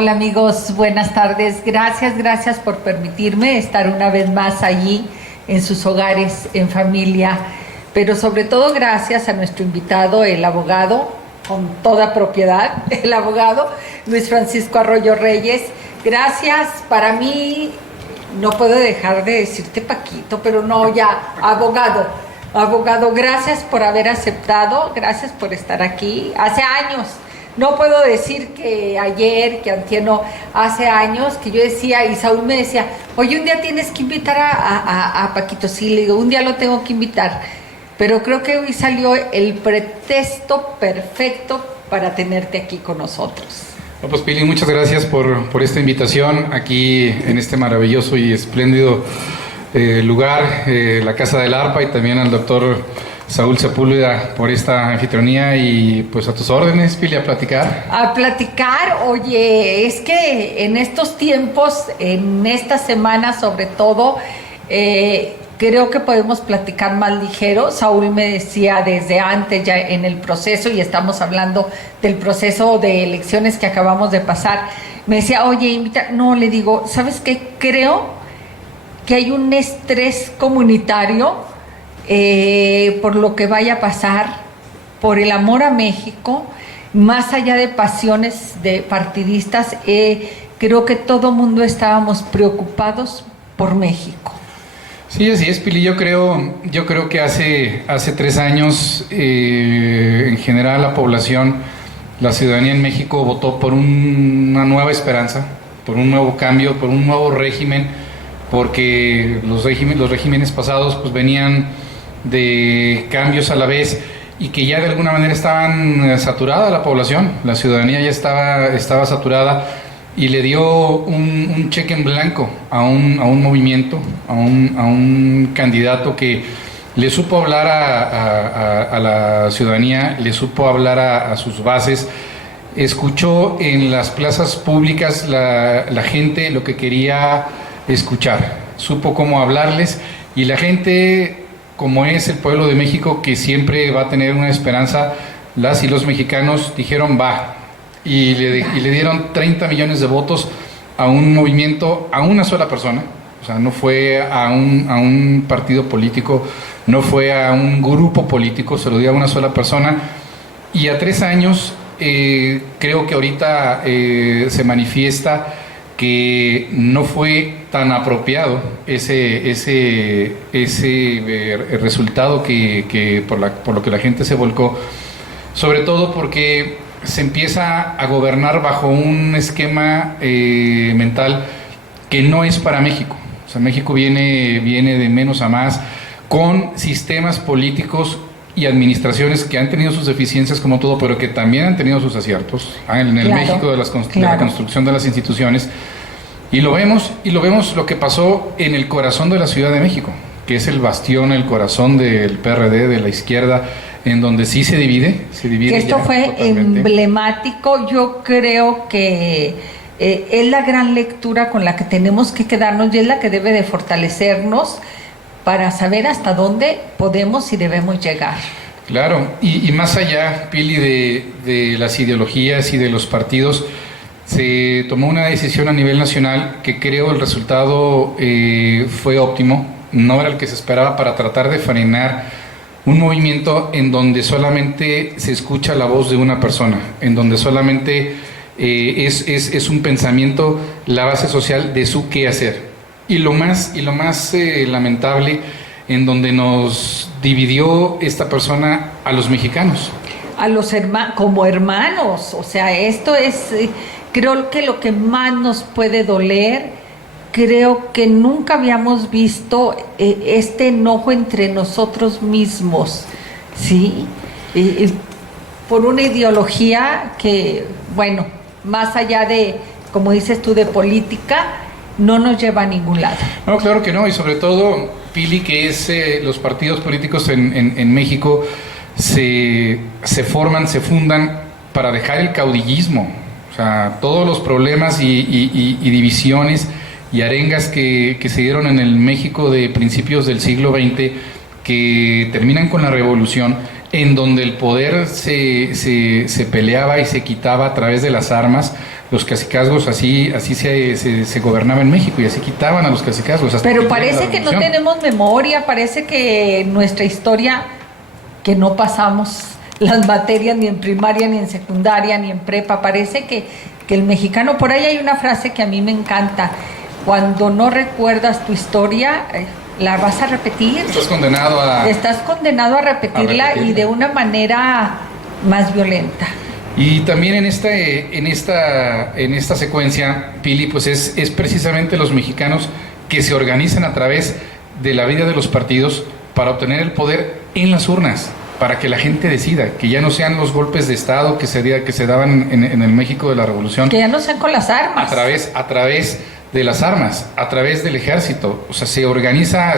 Hola amigos, buenas tardes. Gracias por permitirme estar una vez más allí en sus hogares, en familia, pero sobre todo gracias a nuestro invitado, el abogado, con toda propiedad, el abogado Luis Francisco Arroyo Reyes. Gracias, para mí, no puedo dejar de decirte Paquito, pero no, ya, abogado, gracias por haber aceptado, gracias por estar aquí. Hace años, no puedo decir que ayer, que antier, no, hace años que yo decía, y Saúl me decía, oye, un día tienes que invitar a Paquito. Sí, le digo, un día lo tengo que invitar, pero creo que hoy salió el pretexto perfecto para tenerte aquí con nosotros. Bueno, pues Pili, muchas gracias por esta invitación aquí en este maravilloso y espléndido lugar, la Casa del Arpa, y también al doctor Saúl Sepúlveda por esta anfitrionía, y pues a tus órdenes, Pili, a platicar. A platicar, oye, es que en estos tiempos, en esta semana sobre todo, creo que podemos platicar más ligero. Saúl me decía desde antes ya en el proceso, y estamos hablando del proceso de elecciones que acabamos de pasar, me decía, oye, invita, no, le digo, ¿sabes qué? Creo que hay un estrés comunitario por lo que vaya a pasar, por el amor a México, más allá de pasiones de partidistas. Creo que todo mundo estábamos preocupados por México. Sí, así es, Pili. Yo creo que hace 3 años, en general, la población, la ciudadanía en México votó por una nueva esperanza, por un nuevo cambio, por un nuevo régimen, porque los regímenes pasados pues venían de cambios a la vez, y que ya de alguna manera estaban saturada la población, la ciudadanía ya estaba saturada, y le dio un cheque en blanco a un movimiento, a un candidato que le supo hablar a la ciudadanía, le supo hablar a sus bases, escuchó en las plazas públicas la gente lo que quería escuchar, supo cómo hablarles, y la gente, como es el pueblo de México, que siempre va a tener una esperanza, las y los mexicanos dijeron va, y le dieron 30 millones de votos a un movimiento, a una sola persona. O sea, no fue a un partido político, no fue a un grupo político, se lo dio a una sola persona. Y a 3 años, creo que ahorita se manifiesta que no fue tan apropiado ese resultado que por lo que la gente se volcó, sobre todo porque se empieza a gobernar bajo un esquema mental que no es para México. O sea, México viene de menos a más, con sistemas políticos y administraciones que han tenido sus deficiencias como todo, pero que también han tenido sus aciertos en el Claro, México de la construcción de las instituciones. Y lo vemos lo que pasó en el corazón de la Ciudad de México, que es el bastión, el corazón del PRD, de la izquierda, en donde sí se divide. Que esto fue totalmente emblemático. Yo creo que es la gran lectura con la que tenemos que quedarnos, y es la que debe de fortalecernos para saber hasta dónde podemos y debemos llegar. Claro, y más allá, Pili, de las ideologías y de los partidos, se tomó una decisión a nivel nacional que creo el resultado fue óptimo, no era el que se esperaba, para tratar de frenar un movimiento en donde solamente se escucha la voz de una persona, en donde solamente es un pensamiento, la base social de su qué hacer. Y lo más lamentable, en donde nos dividió esta persona a los mexicanos. A los como hermanos, o sea, esto es, creo que lo que más nos puede doler. Creo que nunca habíamos visto este enojo entre nosotros mismos, ¿sí? Por una ideología que, bueno, más allá de, como dices tú, de política, no nos lleva a ningún lado. No, claro que no, y sobre todo, Pili, que es los partidos políticos en México se forman, se fundan para dejar el caudillismo. O sea, todos los problemas y divisiones y arengas que se dieron en el México de principios del siglo XX, que terminan con la revolución, en donde el poder se peleaba y se quitaba a través de las armas. Los cacicazgos así se gobernaba en México y así quitaban a los cacicazgos. Pero parece que no tenemos memoria, parece que nuestra historia, que no pasamos las materias ni en primaria, ni en secundaria, ni en prepa, parece que el mexicano, por ahí hay una frase que a mí me encanta: cuando no recuerdas tu historia, la vas a repetir. Estás condenado a repetirla y de una manera más violenta. Y también en esta secuencia, Pili, pues es precisamente los mexicanos que se organizan a través de la vida de los partidos para obtener el poder en las urnas, para que la gente decida, que ya no sean los golpes de Estado que se daban en el México de la Revolución. Que ya no sean con las armas. A través de las armas, a través del ejército. O sea, se organiza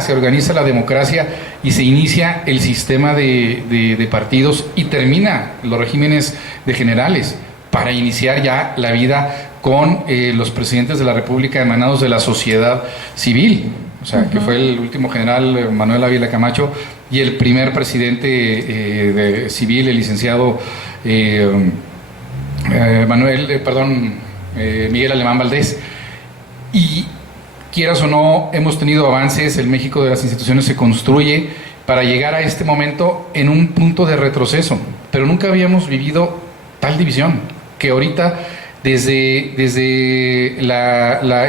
la democracia y se inicia el sistema de partidos y termina los regímenes de generales para iniciar ya la vida con los presidentes de la República emanados de la sociedad civil. O sea, que fue el último general Manuel Ávila Camacho y el primer presidente civil, el licenciado Miguel Alemán Valdés. Y quieras o no, hemos tenido avances, el México de las instituciones se construye para llegar a este momento en un punto de retroceso, pero nunca habíamos vivido tal división, que ahorita desde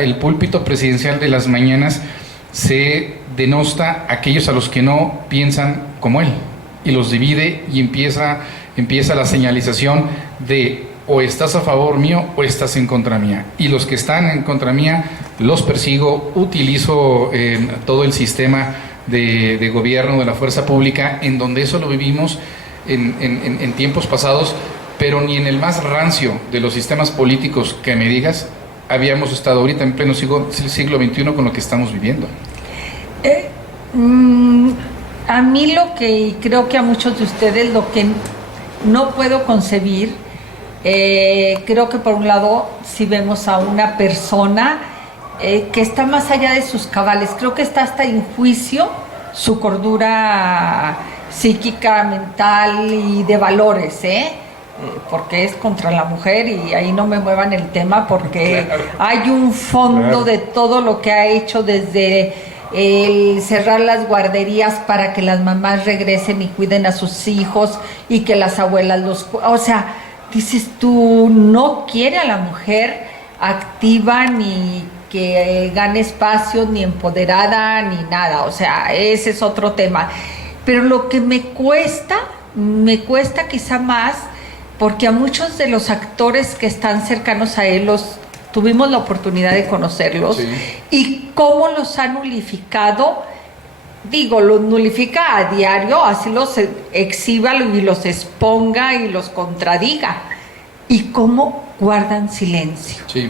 el púlpito presidencial de las mañanas se denosta a aquellos a los que no piensan como él, y los divide y empieza la señalización de o estás a favor mío o estás en contra mía. Y los que están en contra mía los persigo, utilizo todo el sistema de gobierno, de la fuerza pública, en donde eso lo vivimos en tiempos pasados, pero ni en el más rancio de los sistemas políticos que me digas habíamos estado ahorita en pleno siglo XXI con lo que estamos viviendo. A mí y creo que a muchos de ustedes, lo que no puedo concebir, creo que por un lado si vemos a una persona que está más allá de sus cabales, creo que está hasta en juicio su cordura psíquica, mental y de valores, porque es contra la mujer, y ahí no me muevan el tema porque claro, hay un fondo de todo lo que ha hecho, desde el cerrar las guarderías para que las mamás regresen y cuiden a sus hijos y que las abuelas o sea, dices tú, no quiere a la mujer activa, ni que gane espacio, ni empoderada, ni nada. O sea, ese es otro tema. Pero lo que me cuesta quizá más, porque a muchos de los actores que están cercanos a él tuvimos la oportunidad de conocerlos, sí, y cómo los ha nulificado. Digo, los nulifica a diario, así los exhiba y los exponga y los contradiga. Y cómo guardan silencio. Sí,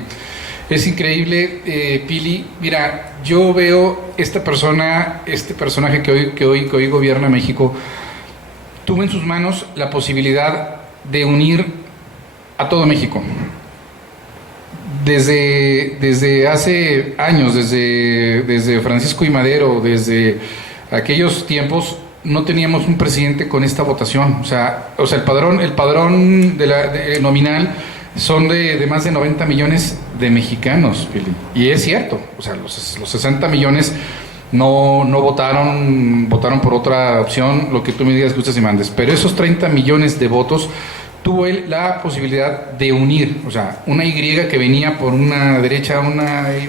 es increíble, Pili. Mira, yo veo este personaje que hoy gobierna México, tuvo en sus manos la posibilidad de unir a todo México. Desde hace años, desde Francisco I. Madero, desde aquellos tiempos, no teníamos un presidente con esta votación. O sea el padrón nominal son de más de 90 millones de mexicanos, Pili. Y es cierto, o sea, los 60 millones no votaron por otra opción, lo que tú me digas, gustes y mandes. Pero esos 30 millones de votos tuvo él la posibilidad de unir, o sea, una Y que venía por una derecha,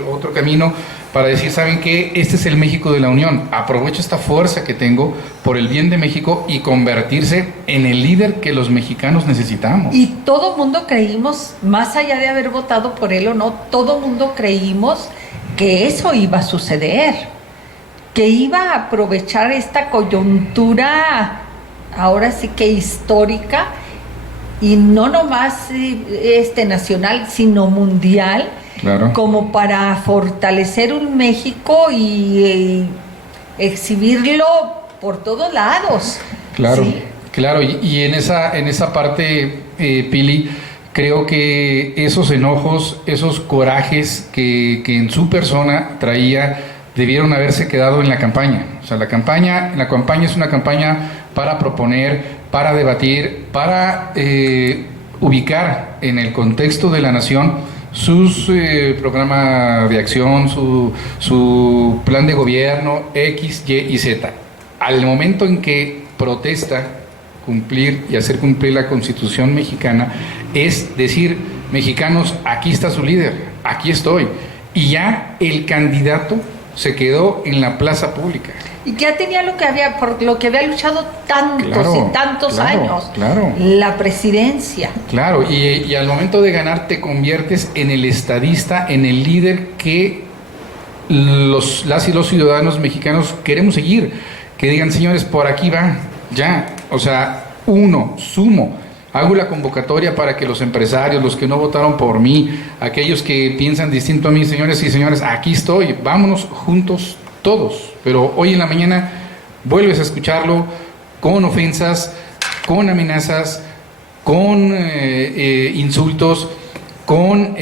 otro camino, para decir, ¿saben qué? Este es el México de la Unión. Aprovecho esta fuerza que tengo por el bien de México y convertirse en el líder que los mexicanos necesitamos. Y todo mundo creímos, más allá de haber votado por él o no, todo mundo creímos que eso iba a suceder, que iba a aprovechar esta coyuntura, ahora sí que histórica, y no nomás nacional, sino mundial, claro, como para fortalecer un México y exhibirlo por todos lados. Claro, ¿sí? Claro, y en esa parte, Pili, creo que esos enojos, esos corajes que en su persona traía, debieron haberse quedado en la campaña. O sea, la campaña es una campaña para proponer, para debatir, para ubicar en el contexto de la nación sus programa de acción, su plan de gobierno, X, Y y Z. Al momento en que protesta cumplir y hacer cumplir la Constitución mexicana, es decir, mexicanos, aquí está su líder, aquí estoy. Y ya el candidato se quedó en la plaza pública. Y ya tenía por lo que había luchado tantos y tantos años, la presidencia. Claro, y al momento de ganar te conviertes en el estadista, en el líder que las y los ciudadanos mexicanos queremos seguir. Que digan, señores, por aquí va, ya. O sea, sumo. Hago la convocatoria para que los empresarios, los que no votaron por mí, aquellos que piensan distinto a mí, señores y señores, aquí estoy, vámonos juntos todos. Pero hoy en la mañana vuelves a escucharlo con ofensas, con amenazas, con insultos, con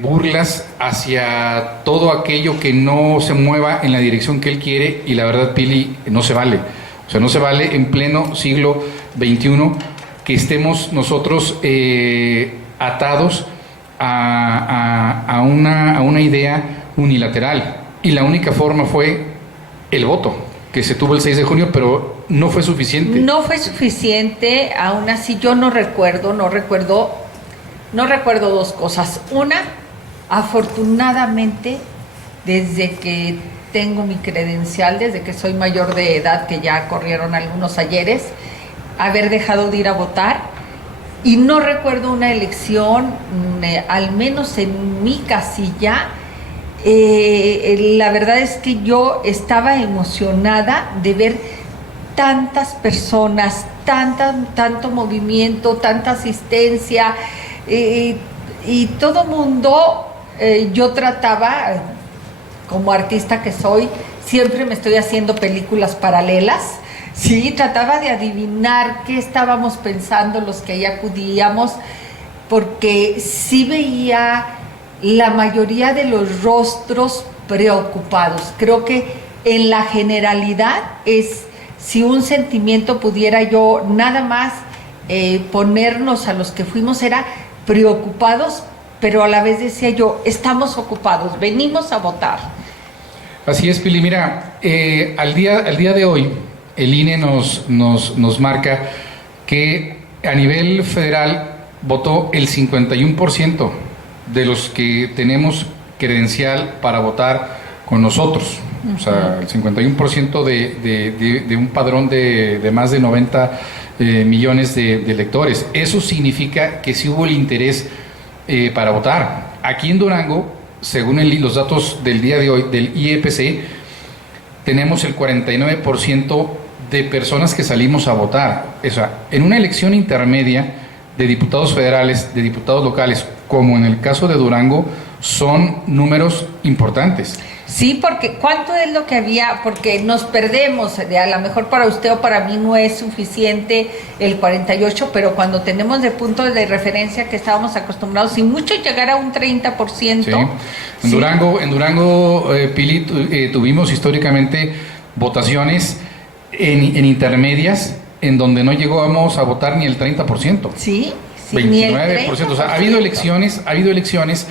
burlas hacia todo aquello que no se mueva en la dirección que él quiere. Y la verdad, Pili, no se vale. O sea, no se vale en pleno siglo XXI que estemos nosotros atados a una idea unilateral. Y la única forma fue el voto, que se tuvo el 6 de junio, pero no fue suficiente. No fue suficiente, aún así yo no recuerdo dos cosas. Una, afortunadamente, desde que tengo mi credencial, desde que soy mayor de edad, que ya corrieron algunos ayeres, haber dejado de ir a votar, y no recuerdo una elección, al menos en mi casilla. La verdad es que yo estaba emocionada de ver tantas personas, tanto movimiento, tanta asistencia, y todo mundo. Yo trataba, como artista que soy, siempre me estoy haciendo películas paralelas. Sí, trataba de adivinar qué estábamos pensando los que ahí acudíamos, porque sí veía la mayoría de los rostros preocupados. Creo que en la generalidad si un sentimiento pudiera yo nada más ponernos a los que fuimos, era preocupados, pero a la vez decía yo, estamos ocupados, venimos a votar. Así es, Pili. Mira, al día de hoy, el INE nos marca que a nivel federal votó el 51% de los que tenemos credencial para votar con nosotros. O sea, el 51% de un padrón de más de 90 millones de electores. Eso significa que sí hubo el interés para votar. Aquí en Durango, según los datos del día de hoy del IEPC, tenemos el 49% de personas que salimos a votar. O sea, en una elección intermedia de diputados federales, de diputados locales, como en el caso de Durango, son números importantes. Sí, porque ¿cuánto es lo que había? Porque nos perdemos, a lo mejor para usted o para mí no es suficiente el 48, pero cuando tenemos de punto de referencia que estábamos acostumbrados, sin mucho llegar a un 30%. Sí. En Durango, Pili, tuvimos históricamente votaciones en intermedias en donde no llegamos a votar ni el 30%. Sí, 29%. Ni el 30%. O sea, ha habido elecciones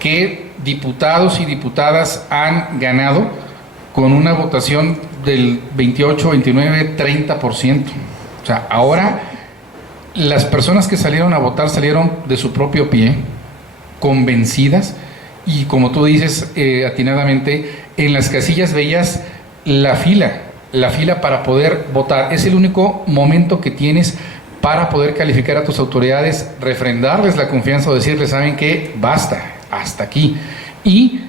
que diputados y diputadas han ganado con una votación del 28, 29, 30%. O sea, ahora las personas que salieron a votar salieron de su propio pie, convencidas, y como tú dices atinadamente, en las casillas veías la fila para poder votar. Es el único momento que tienes para poder calificar a tus autoridades, refrendarles la confianza o decirles, ¿saben qué? Basta, hasta aquí. Y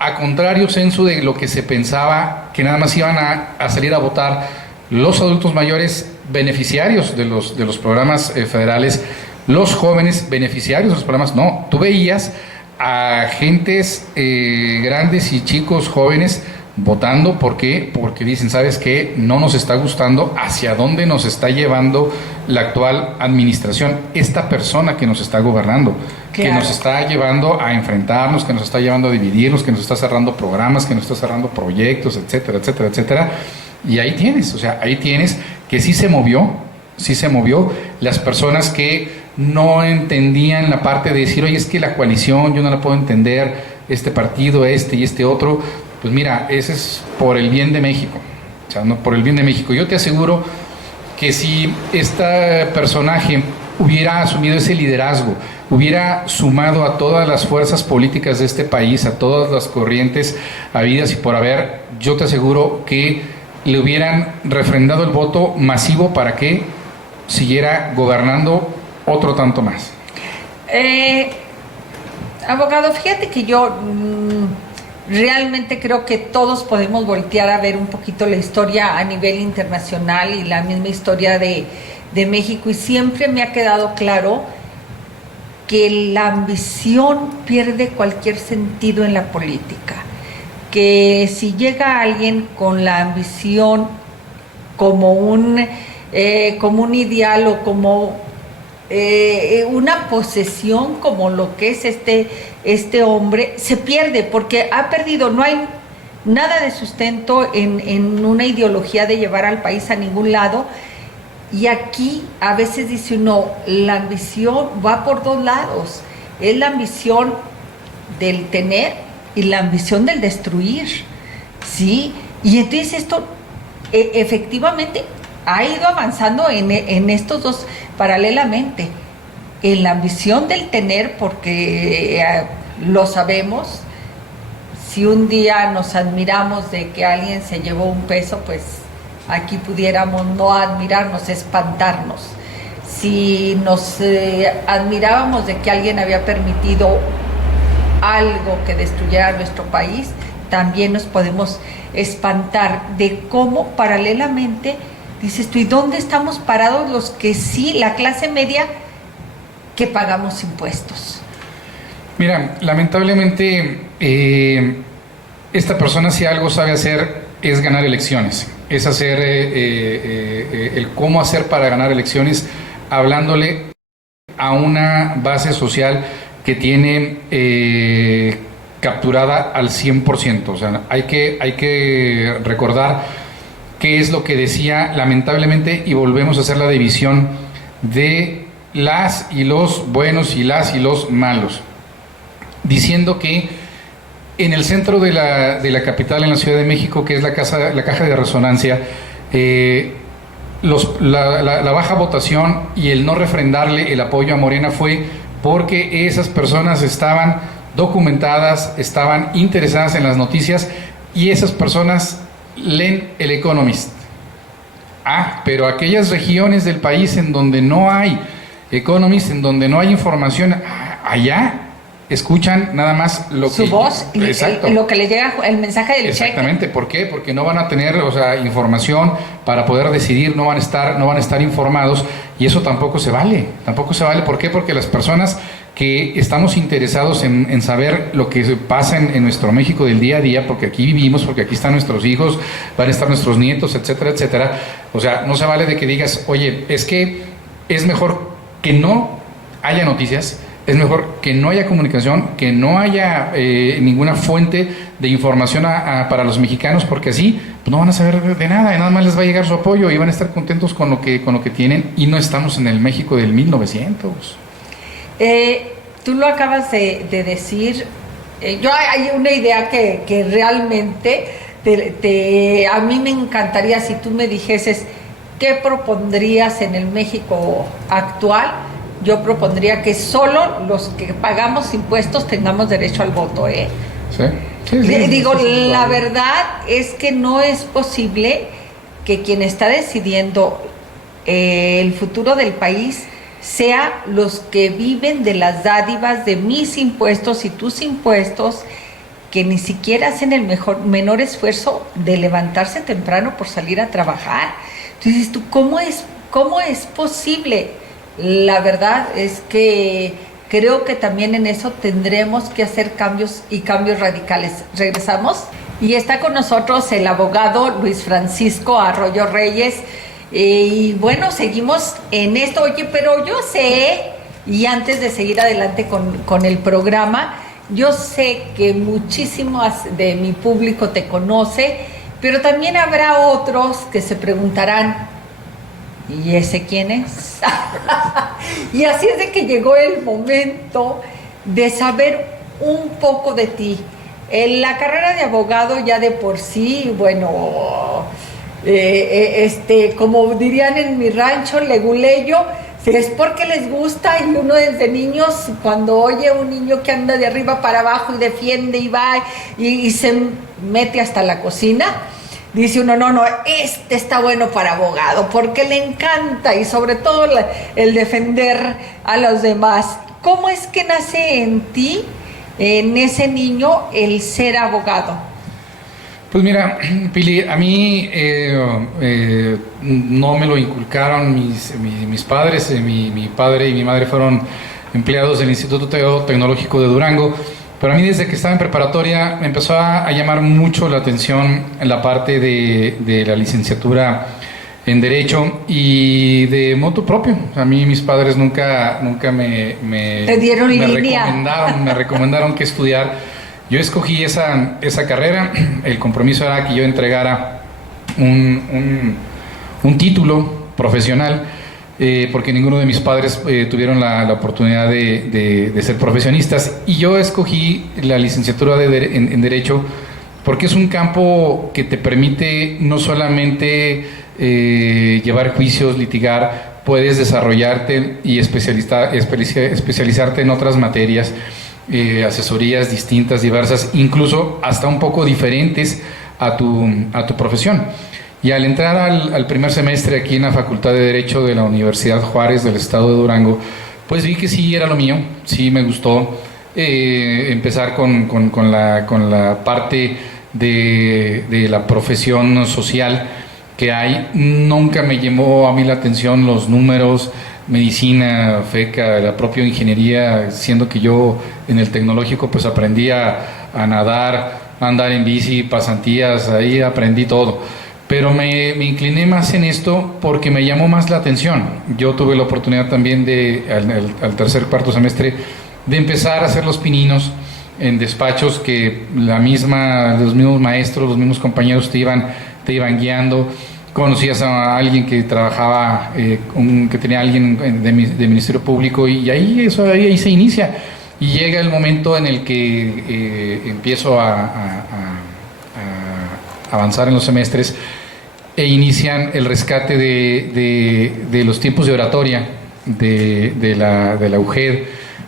a contrario censo de lo que se pensaba, que nada más iban a salir a votar los adultos mayores beneficiarios de los programas federales, los jóvenes beneficiarios de los programas. No, tú veías a gentes grandes y chicos jóvenes votando. ¿Por qué? Porque dicen, ¿sabes qué? No nos está gustando hacia dónde nos está llevando la actual administración, esta persona que nos está gobernando, claro, que nos está llevando a enfrentarnos, que nos está llevando a dividirnos, que nos está cerrando programas, que nos está cerrando proyectos, etcétera, etcétera, etcétera. Y ahí tienes, que sí se movió, sí se movió. Las personas que no entendían la parte de decir, oye, es que la coalición yo no la puedo entender, este partido, este y este otro, pues mira, ese es por el bien de México, o sea, no por el bien de México. Yo te aseguro que si este personaje hubiera asumido ese liderazgo, hubiera sumado a todas las fuerzas políticas de este país, a todas las corrientes habidas y por haber, yo te aseguro que le hubieran refrendado el voto masivo para que siguiera gobernando otro tanto más. Abogado, fíjate que yo realmente creo que todos podemos voltear a ver un poquito la historia a nivel internacional y la misma historia de México, y siempre me ha quedado claro que la ambición pierde cualquier sentido en la política, que si llega alguien con la ambición como un ideal o como una posesión como lo que es este hombre, se pierde porque ha perdido, no hay nada de sustento en una ideología de llevar al país a ningún lado. Y aquí a veces dice uno, la ambición va por dos lados, es la ambición del tener y la ambición del destruir, ¿sí? Y entonces esto efectivamente ha ido avanzando en estos dos paralelamente, en la ambición del tener, porque lo sabemos, si un día nos admiramos de que alguien se llevó un peso, pues aquí pudiéramos no admirarnos, espantarnos. Si nos admirábamos de que alguien había permitido algo que destruyera nuestro país, también nos podemos espantar de cómo paralelamente dices tú, ¿y dónde estamos parados los que sí, la clase media, que pagamos impuestos? Mira, lamentablemente esta persona, si algo sabe hacer, es ganar elecciones, es hacer el cómo hacer para ganar elecciones, hablándole a una base social que tiene capturada al 100%. O sea, hay que recordar qué es lo que decía, lamentablemente, y volvemos a hacer la división de las y los buenos y las y los malos, diciendo que en el centro de la capital, en la Ciudad de México, que es la caja de resonancia, la baja votación y el no refrendarle el apoyo a Morena fue porque esas personas estaban documentadas, estaban interesadas en las noticias, y esas personas leen el Economist. Pero aquellas regiones del país en donde no hay Economist, en donde no hay información, allá escuchan nada más su voz, exacto, lo que les llega, el mensaje del cheque. Exactamente. ¿Por qué? Porque no van a tener, información para poder decidir, no van a estar informados, y eso tampoco se vale. ¿Por qué? Porque las personas que estamos interesados en saber lo que pasa en nuestro México del día a día, porque aquí vivimos, porque aquí están nuestros hijos, van a estar nuestros nietos, etcétera, etcétera. O sea, no se vale de que digas, oye, es que es mejor que no haya noticias, es mejor que no haya comunicación, que no haya ninguna fuente de información para los mexicanos, porque así pues no van a saber de nada, y nada más les va a llegar su apoyo y van a estar contentos con lo que tienen, y no estamos en el México del 1900. Tú lo acabas de decir. Hay una idea que realmente a mí me encantaría si tú me dijeses qué propondrías en el México actual. Yo propondría que solo los que pagamos impuestos tengamos derecho al voto, ¿eh? Sí, digo, la verdad es que no es posible que quien está decidiendo el futuro del país sea los que viven de las dádivas de mis impuestos y tus impuestos, que ni siquiera hacen el menor esfuerzo de levantarse temprano por salir a trabajar. Entonces, ¿tú cómo es posible? La verdad es que creo que también en eso tendremos que hacer cambios radicales. Regresamos y está con nosotros el abogado Luis Francisco Arroyo Reyes. Y bueno, seguimos en esto. Oye, pero yo sé, y antes de seguir adelante con el programa, yo sé que muchísimos de mi público te conoce, pero también habrá otros que se preguntarán, ¿y ese quién es? Y así es de que llegó el momento de saber un poco de ti. En la carrera de abogado ya de por sí, bueno, como dirían en mi rancho, leguleyo, es porque les gusta, y uno desde niños, cuando oye a un niño que anda de arriba para abajo y defiende y va y se mete hasta la cocina, dice uno, no, este está bueno para abogado, porque le encanta, y sobre todo el defender a los demás. ¿Cómo es que nace en ti, en ese niño, el ser abogado? Pues mira, Pili, a mí no me lo inculcaron mis padres. Mi padre y mi madre fueron empleados del Instituto Tecnológico de Durango, pero a mí desde que estaba en preparatoria me empezó a llamar mucho la atención en la parte de la licenciatura en Derecho y de motu propio. A mí mis padres nunca ¿te dieron me recomendaron que estudiar. Yo escogí esa carrera. El compromiso era que yo entregara un título profesional, porque ninguno de mis padres tuvieron la oportunidad de ser profesionistas, y yo escogí la licenciatura en Derecho porque es un campo que te permite no solamente llevar juicios, litigar, puedes desarrollarte y especializarte en otras materias, asesorías distintas, diversas, incluso hasta un poco diferentes a tu profesión. Y al entrar al primer semestre aquí en la Facultad de Derecho de la Universidad Juárez del Estado de Durango, pues vi que sí era lo mío, sí me gustó empezar con la parte de la profesión social que hay. Nunca me llamó a mí la atención los números, medicina, FECA, la propia ingeniería, siendo que yo en el tecnológico pues aprendí a nadar, a andar en bici, pasantías, ahí aprendí todo. Pero me incliné más en esto porque me llamó más la atención. Yo tuve la oportunidad también al tercer, cuarto semestre, de empezar a hacer los pininos en despachos que los mismos maestros, los mismos compañeros te iban guiando. Conocías a alguien que trabajaba, que tenía alguien de Ministerio Público, y ahí se inicia. Y llega el momento en el que empiezo a avanzar en los semestres e inician el rescate de los tiempos de oratoria de la UGED,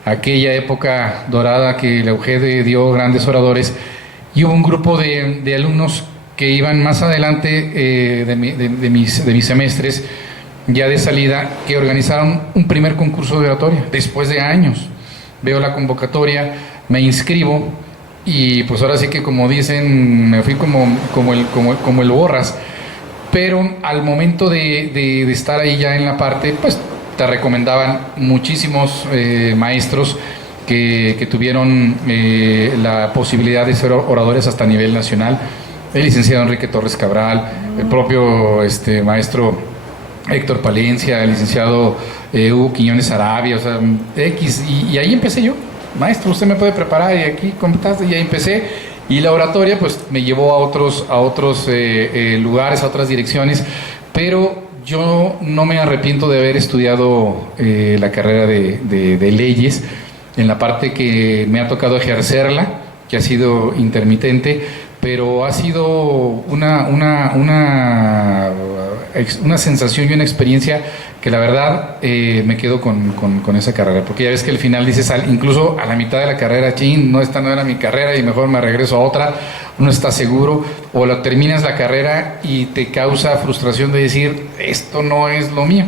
aquella época dorada que la UGED dio grandes oradores, y hubo un grupo de alumnos que iban más adelante de mis semestres, ya de salida, que organizaron un primer concurso de oratoria después de años. Veo la convocatoria, me inscribo, y pues ahora sí que, como dicen, me fui como el Borras. Pero al momento de estar ahí ya en la parte, pues te recomendaban muchísimos maestros que tuvieron la posibilidad de ser oradores hasta a nivel nacional. El licenciado Enrique Torres Cabral, el propio maestro Héctor Palencia, el licenciado Hugo Quiñones Arabia, o sea, y ahí empecé yo. Maestro, usted me puede preparar, y aquí, ¿cómo estás? Y ahí empecé. Y la oratoria pues me llevó a otros lugares, a otras direcciones, pero yo no me arrepiento de haber estudiado la carrera de leyes, en la parte que me ha tocado ejercerla, que ha sido intermitente, pero ha sido una sensación y una experiencia que la verdad me quedo con esa carrera, porque ya ves que al final dices, incluso a la mitad de la carrera, no, esta no era mi carrera y mejor me regreso a otra. Uno está seguro, o terminas la carrera y te causa frustración de decir, esto no es lo mío,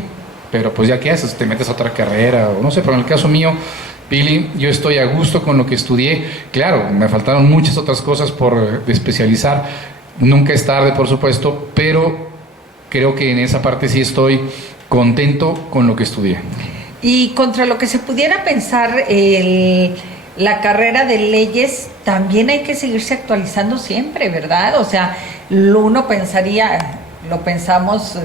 pero pues ya qué haces, te metes a otra carrera, o no sé. Pero en el caso mío, Pili, yo estoy a gusto con lo que estudié. Claro, me faltaron muchas otras cosas por especializar, nunca es tarde, por supuesto, pero creo que en esa parte sí estoy contento con lo que estudié. Y contra lo que se pudiera pensar, la carrera de leyes también hay que seguirse actualizando siempre, ¿verdad? O sea, uno pensaría, lo pensamos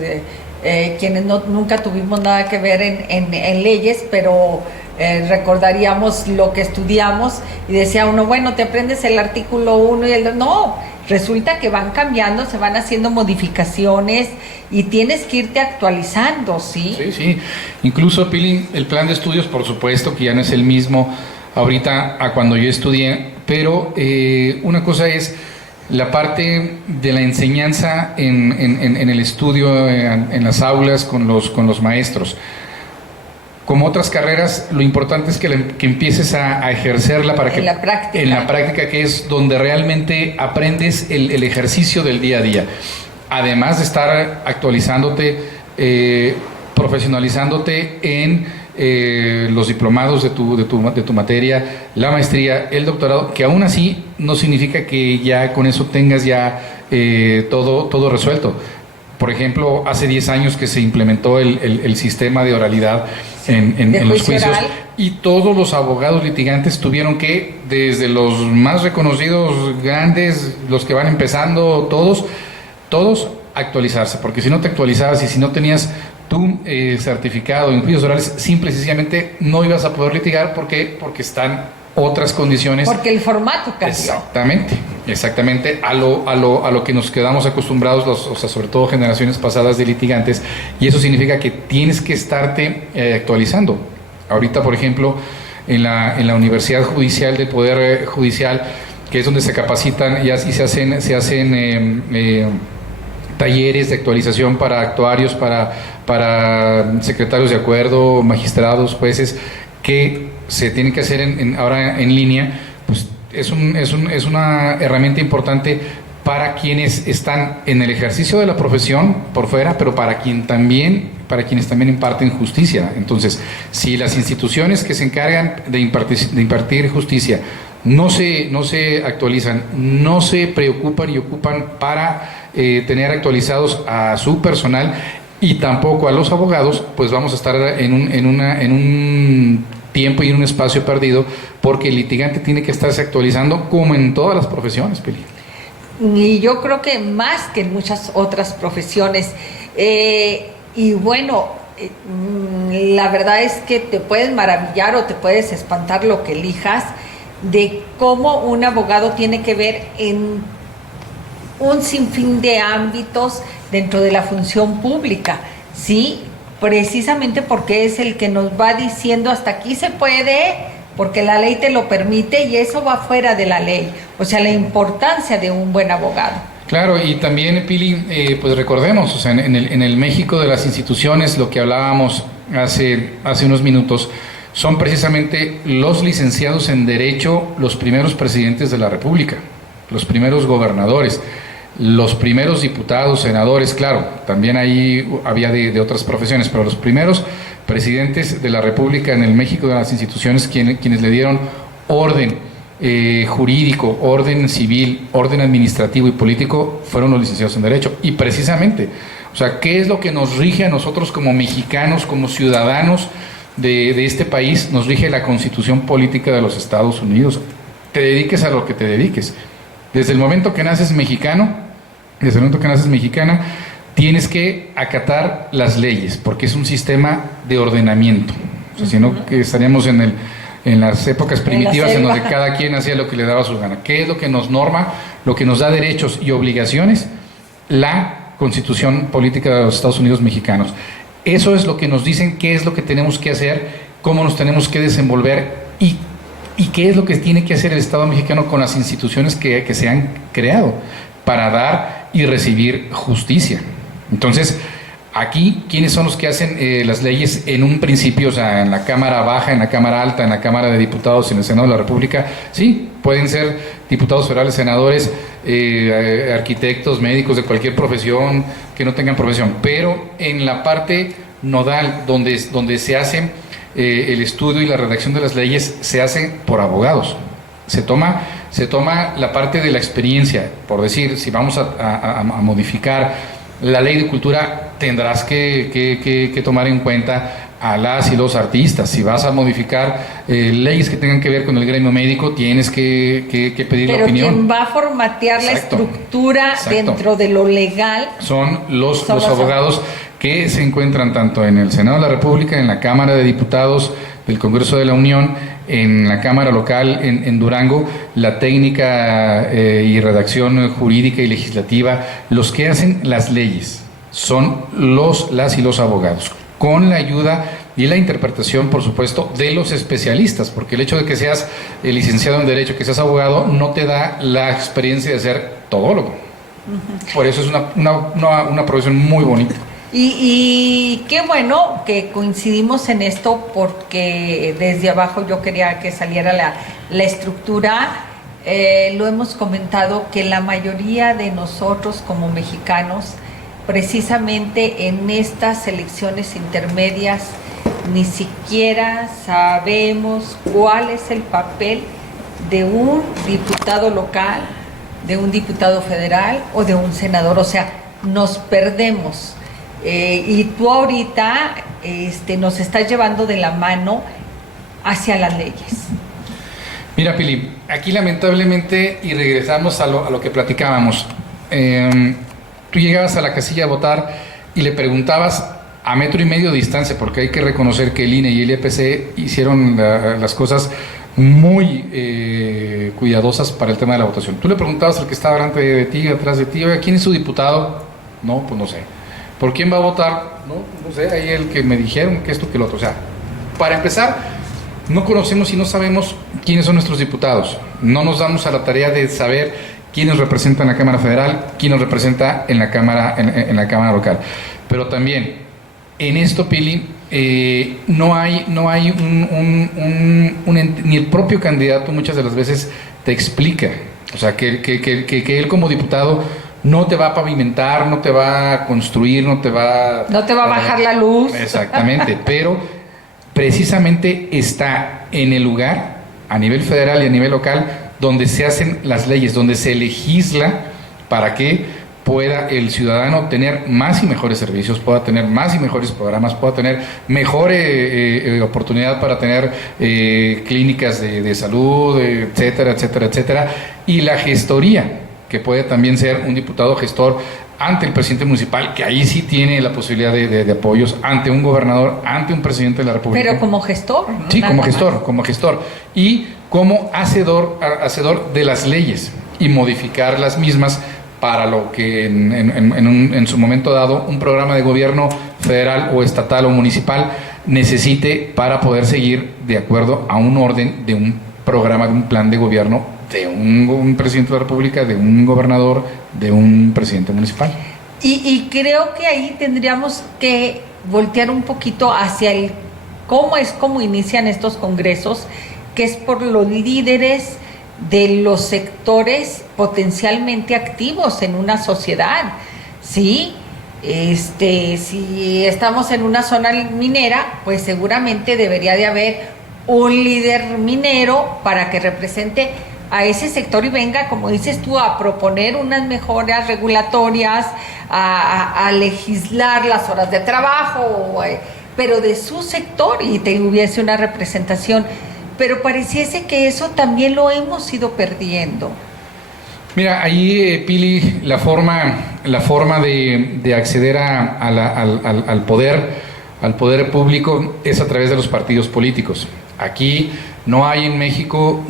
quienes nunca tuvimos nada que ver en leyes, pero recordaríamos lo que estudiamos y decía uno, bueno, te aprendes el artículo 1 y el 2. No, resulta que van cambiando, se van haciendo modificaciones y tienes que irte actualizando, ¿sí? Sí, sí. Incluso, Pili, el plan de estudios, por supuesto, que ya no es el mismo ahorita a cuando yo estudié, pero una cosa es la parte de la enseñanza en el estudio, en las aulas, con los maestros. Como otras carreras, lo importante es que empieces a ejercerla para que en la práctica. En la práctica, que es donde realmente aprendes el ejercicio del día a día. Además de estar actualizándote, profesionalizándote en los diplomados de tu materia, la maestría, el doctorado, que aún así no significa que ya con eso tengas ya todo resuelto. Por ejemplo, hace 10 años que se implementó el sistema de oralidad en los juicios oral, y todos los abogados litigantes tuvieron que, desde los más reconocidos, grandes, los que van empezando, todos actualizarse, porque si no te actualizabas y si no tenías tu certificado en juicios orales, simple y sencillamente no ibas a poder litigar. ¿Por qué? Porque están otras condiciones. Porque el formato cambió. Exactamente, a lo que nos quedamos acostumbrados, o sea, sobre todo generaciones pasadas de litigantes, y eso significa que tienes que estarte actualizando. Ahorita, por ejemplo, en la Universidad Judicial del Poder Judicial, que es donde se capacitan y se hacen talleres de actualización para actuarios, para secretarios de acuerdo, magistrados, jueces, que se tienen que hacer ahora en línea. Pues es una herramienta importante para quienes están en el ejercicio de la profesión por fuera, pero para quienes también imparten justicia. Entonces, si las instituciones que se encargan de impartir justicia no se actualizan, no se preocupan y ocupan para tener actualizados a su personal y tampoco a los abogados, pues vamos a estar en un tiempo y en un espacio perdido, porque el litigante tiene que estarse actualizando como en todas las profesiones, Pili. Y yo creo que más que en muchas otras profesiones. Y bueno, la verdad es que te puedes maravillar o te puedes espantar, lo que elijas, de cómo un abogado tiene que ver en un sinfín de ámbitos dentro de la función pública, ¿sí? Precisamente porque es el que nos va diciendo hasta aquí se puede, porque la ley te lo permite, y eso va fuera de la ley. O sea, la importancia de un buen abogado. Claro, y también, Pili, pues recordemos, o sea, en el México de las instituciones, lo que hablábamos hace unos minutos, son precisamente los licenciados en Derecho los primeros presidentes de la República, los primeros gobernadores, los primeros diputados, senadores. Claro, también ahí había de otras profesiones, pero los primeros presidentes de la República en el México de las instituciones, quienes le dieron orden jurídico, orden civil, orden administrativo y político, fueron los licenciados en Derecho. Y precisamente, o sea, ¿qué es lo que nos rige a nosotros como mexicanos, como ciudadanos de este país? Nos rige la Constitución Política de los Estados Unidos. Te dediques a lo que te dediques. Desde el momento que naces mexicano, desde el momento que naces mexicana, tienes que acatar las leyes, porque es un sistema de ordenamiento. O sea, si no, que estaríamos en las épocas primitivas en donde cada quien hacía lo que le daba su gana. ¿Qué es lo que nos norma, lo que nos da derechos y obligaciones? La Constitución Política de los Estados Unidos mexicanos. Eso es lo que nos dicen qué es lo que tenemos que hacer, cómo nos tenemos que desenvolver y qué es lo que tiene que hacer el Estado mexicano con las instituciones que se han creado para dar y recibir justicia. Entonces, aquí, ¿quiénes son los que hacen las leyes en un principio? O sea, en la Cámara Baja, en la Cámara Alta, en la Cámara de Diputados, en el Senado de la República. Sí, pueden ser diputados federales, senadores, arquitectos, médicos de cualquier profesión, que no tengan profesión. Pero en la parte nodal, donde se hace el estudio y la redacción de las leyes, se hace por abogados. Se toma la parte de la experiencia. Por decir, si vamos a modificar la ley de cultura, tendrás que tomar en cuenta a las y los artistas. Si vas a modificar leyes que tengan que ver con el gremio médico, tienes que pedir la opinión. Pero quien va a formatear la estructura dentro de lo legal son los abogados que se encuentran tanto en el Senado de la República, en la Cámara de Diputados del Congreso de la Unión, en la Cámara Local en Durango, la técnica y redacción jurídica y legislativa, los que hacen las leyes son las y los abogados, con la ayuda y la interpretación, por supuesto, de los especialistas, porque el hecho de que seas licenciado en Derecho, que seas abogado, no te da la experiencia de ser todólogo. Por eso es una profesión muy bonita. Y qué bueno que coincidimos en esto, porque desde abajo yo quería que saliera la estructura. Lo hemos comentado que la mayoría de nosotros como mexicanos, precisamente en estas elecciones intermedias, ni siquiera sabemos cuál es el papel de un diputado local, de un diputado federal o de un senador. O sea, nos perdemos. Y tú ahorita nos estás llevando de la mano hacia las leyes. Mira, Pili, aquí lamentablemente, y regresamos a lo que platicábamos, tú llegabas a la casilla a votar y le preguntabas a 1.5 metros de distancia, porque hay que reconocer que el INE y el IEPC hicieron las cosas muy cuidadosas para el tema de la votación. Tú le preguntabas al que estaba delante de ti, atrás de ti, ¿quién es su diputado? No, pues no sé. ¿Por quién va a votar? No sé, ahí el que me dijeron que esto, que lo otro. O sea, para empezar, no conocemos y no sabemos quiénes son nuestros diputados. No nos damos a la tarea de saber quiénes representan la Cámara Federal, quién nos representa en la Cámara Local. Pero también, en esto, Pili, no hay ni el propio candidato muchas de las veces te explica. O sea, que él como diputado no te va a pavimentar, no te va a construir, no te va a bajar la luz. Exactamente, pero precisamente está en el lugar, a nivel federal y a nivel local, donde se hacen las leyes, donde se legisla para que pueda el ciudadano tener más y mejores servicios, pueda tener más y mejores programas, pueda tener mejor oportunidad para tener clínicas de salud, etcétera, etcétera, etcétera, y la gestoría, que puede también ser un diputado gestor ante el presidente municipal, que ahí sí tiene la posibilidad de apoyos, ante un gobernador, ante un presidente de la República. Pero como gestor, ¿no? Sí, como gestor. Y como hacedor de las leyes y modificar las mismas para lo que en su momento dado un programa de gobierno federal o estatal o municipal necesite para poder seguir de acuerdo a un orden de un programa, de un plan de gobierno de un presidente de la República, de un gobernador, de un presidente municipal. Y creo que ahí tendríamos que voltear un poquito hacia cómo inician estos congresos, que es por los líderes de los sectores potencialmente activos en una sociedad, ¿sí? Si estamos en una zona minera, pues seguramente debería de haber un líder minero para que represente a ese sector y venga, como dices tú, a proponer unas mejoras regulatorias, a legislar las horas de trabajo, pero de su sector, y te hubiese una representación. Pero pareciese que eso también lo hemos ido perdiendo. Mira, ahí, Pili, la forma de acceder al poder público es a través de los partidos políticos. Aquí no hay en México,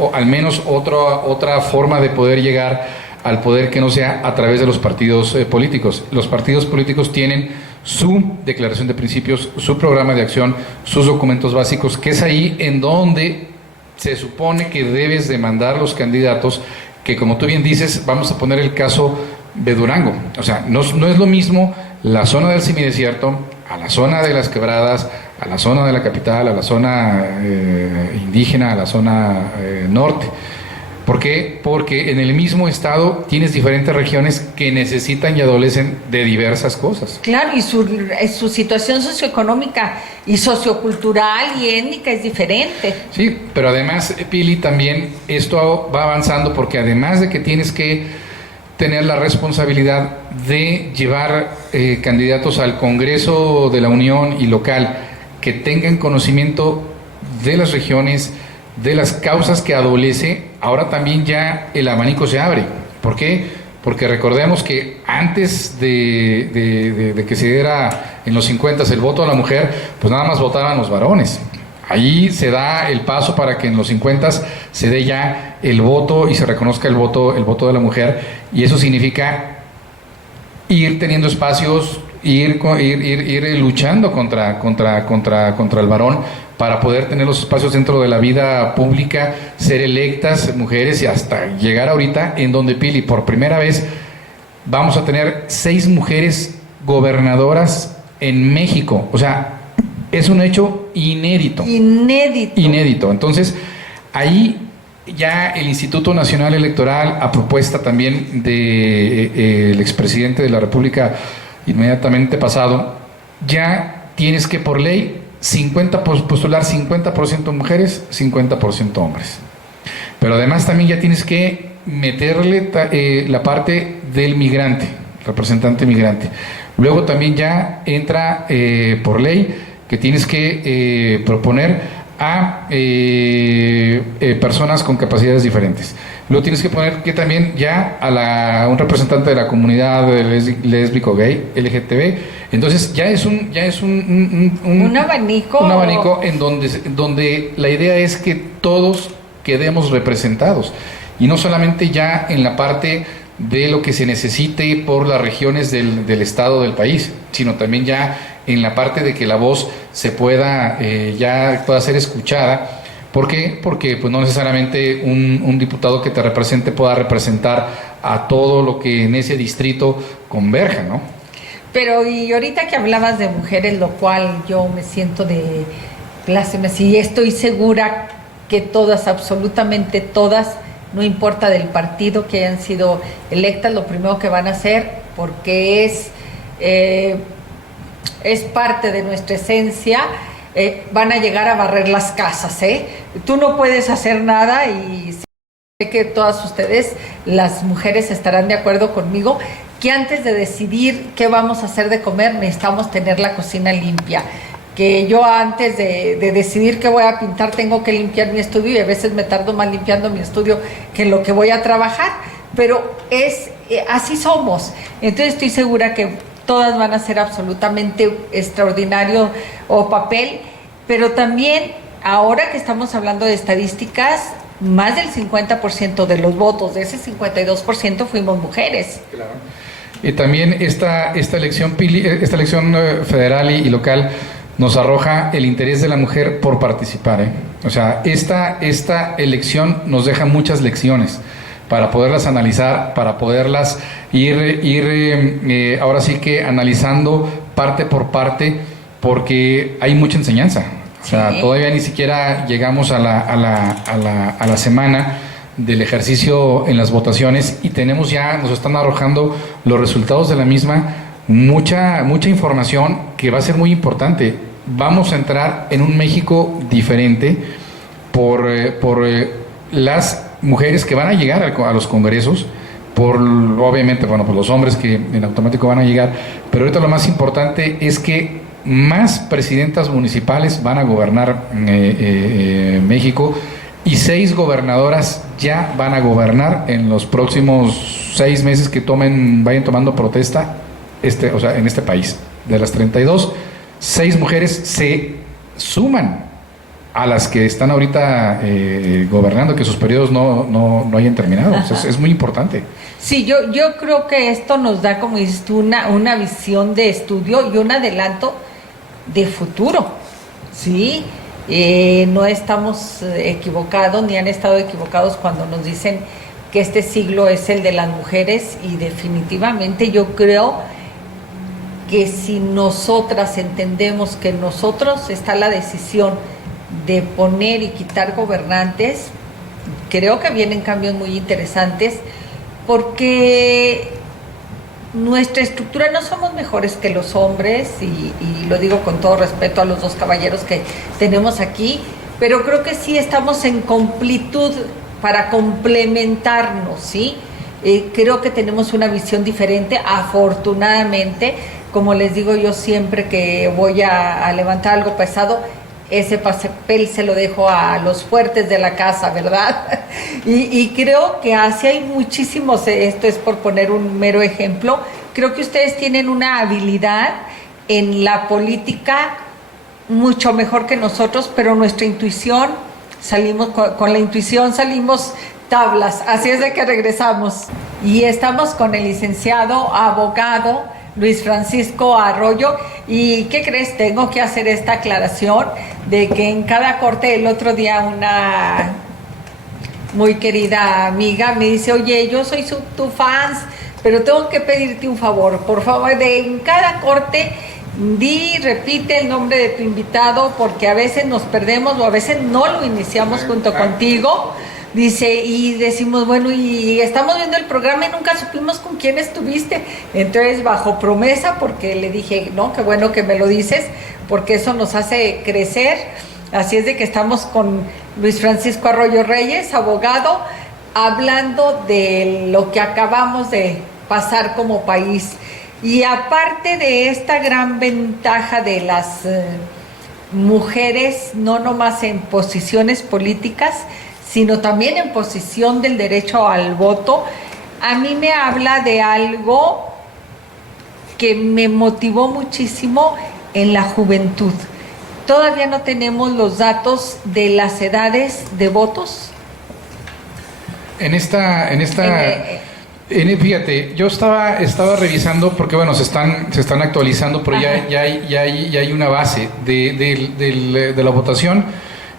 o al menos otra forma de poder llegar al poder que no sea a través de los partidos políticos. Los partidos políticos tienen su declaración de principios, su programa de acción, sus documentos básicos, que es ahí en donde se supone que debes de mandar los candidatos, que como tú bien dices, vamos a poner el caso de Durango. O sea, no es lo mismo la zona del semidesierto a la zona de las quebradas, a la zona de la capital, a la zona indígena, a la zona norte. ¿Por qué? Porque en el mismo estado tienes diferentes regiones que necesitan y adolecen de diversas cosas. Claro, y su situación socioeconómica y sociocultural y étnica es diferente. Sí, pero además, Pili, también esto va avanzando, porque además de que tienes que tener la responsabilidad de llevar candidatos al Congreso de la Unión y local que tengan conocimiento de las regiones, de las causas que adolece, ahora también ya el abanico se abre. ¿Por qué? Porque recordemos que antes de que se diera en los 50 el voto a la mujer, pues nada más votaban los varones. Ahí se da el paso para que en los 50 se dé ya el voto y se reconozca el voto de la mujer, y eso significa ir teniendo espacios, ir luchando contra el varón para poder tener los espacios dentro de la vida pública, ser electas mujeres, y hasta llegar ahorita en donde, Pili, por primera vez vamos a tener 6 mujeres gobernadoras en México. O sea, es un hecho inédito. Inédito. Entonces, ahí ya el Instituto Nacional Electoral, a propuesta también del expresidente de la República inmediatamente pasado, ya tienes que por ley postular 50% mujeres, 50% hombres. Pero además también ya tienes que meterle la parte del migrante, representante migrante. Luego también ya entra por ley que tienes que proponer a personas con capacidades diferentes. Luego tienes que poner que también ya a un representante de la comunidad lésbico, gay, LGTB. Entonces ya es un abanico en donde la idea es que todos quedemos representados, y no solamente ya en la parte de lo que se necesite por las regiones del estado del país, sino también ya en la parte de que la voz se pueda ser escuchada. ¿Por qué? Porque pues no necesariamente un diputado que te represente pueda representar a todo lo que en ese distrito converja, ¿no? Pero y ahorita que hablabas de mujeres, lo cual yo me siento de plácemes, y estoy segura que todas, absolutamente todas, no importa del partido que hayan sido electas, lo primero que van a hacer, porque es parte de nuestra esencia, van a llegar a barrer las casas, ¿eh? Tú no puedes hacer nada, y sé que todas ustedes, las mujeres, estarán de acuerdo conmigo, que antes de decidir qué vamos a hacer de comer, necesitamos tener la cocina limpia. Que yo antes de decidir qué voy a pintar, tengo que limpiar mi estudio, y a veces me tardo más limpiando mi estudio que en lo que voy a trabajar, pero así somos. Entonces estoy segura que todas van a ser absolutamente extraordinario papel, pero también ahora que estamos hablando de estadísticas, más del 50% de los votos, de ese 52%, fuimos mujeres. Claro. Y también esta elección federal y local nos arroja el interés de la mujer por participar, ¿eh? O sea, esta elección nos deja muchas lecciones para poderlas analizar, para poderlas ir ahora sí que analizando parte por parte, porque hay mucha enseñanza. O sea, sí. Todavía ni siquiera llegamos a la semana del ejercicio en las votaciones, y nos están arrojando los resultados de la misma, mucha información que va a ser muy importante. Vamos a entrar en un México diferente por las mujeres que van a llegar a los congresos, obviamente, por los hombres que en automático van a llegar, pero ahorita lo más importante es que más presidentas municipales van a gobernar México, y 6 gobernadoras ya van a gobernar en los próximos 6 meses que vayan tomando protesta en este país. De las 32, 6 mujeres se suman a las que están ahorita gobernando, que sus periodos no hayan terminado. O sea, es muy importante. Sí, yo creo que esto nos da, como dices tú, una visión de estudio y un adelanto de futuro, ¿sí? No estamos equivocados, ni han estado equivocados cuando nos dicen que este siglo es el de las mujeres, y definitivamente yo creo que si nosotras entendemos que en nosotros está la decisión de poner y quitar gobernantes, creo que vienen cambios muy interesantes, porque nuestra estructura, no somos mejores que los hombres, y lo digo con todo respeto a los 2 caballeros que tenemos aquí, pero creo que sí estamos en completud para complementarnos, ¿sí? Creo que tenemos una visión diferente, afortunadamente. Como les digo yo siempre que voy a levantar algo pesado, ese papel se lo dejo a los fuertes de la casa, ¿verdad? Y creo que así hay muchísimos, esto es por poner un mero ejemplo, creo que ustedes tienen una habilidad en la política mucho mejor que nosotros, pero nuestra intuición, con la intuición salimos tablas, así es de que regresamos. Y estamos con el licenciado abogado Luis Francisco Arroyo. ¿Y qué crees? Tengo que hacer esta aclaración de que en cada corte, el otro día una muy querida amiga me dice, oye, yo soy tu fans, pero tengo que pedirte un favor, por favor, en cada corte repite el nombre de tu invitado, porque a veces nos perdemos o a veces no lo iniciamos junto contigo. Dice, y decimos, bueno, y estamos viendo el programa y nunca supimos con quién estuviste. Entonces, bajo promesa, porque le dije, no, qué bueno que me lo dices, porque eso nos hace crecer. Así es de que estamos con Luis Francisco Arroyo Reyes, abogado, hablando de lo que acabamos de pasar como país. Y aparte de esta gran ventaja de las mujeres, no nomás en posiciones políticas, sino también en posición del derecho al voto, a mí me habla de algo que me motivó muchísimo en la juventud. Todavía no tenemos los datos de las edades de votos. Fíjate, yo estaba revisando porque bueno, se están actualizando, pero ya hay una base de la votación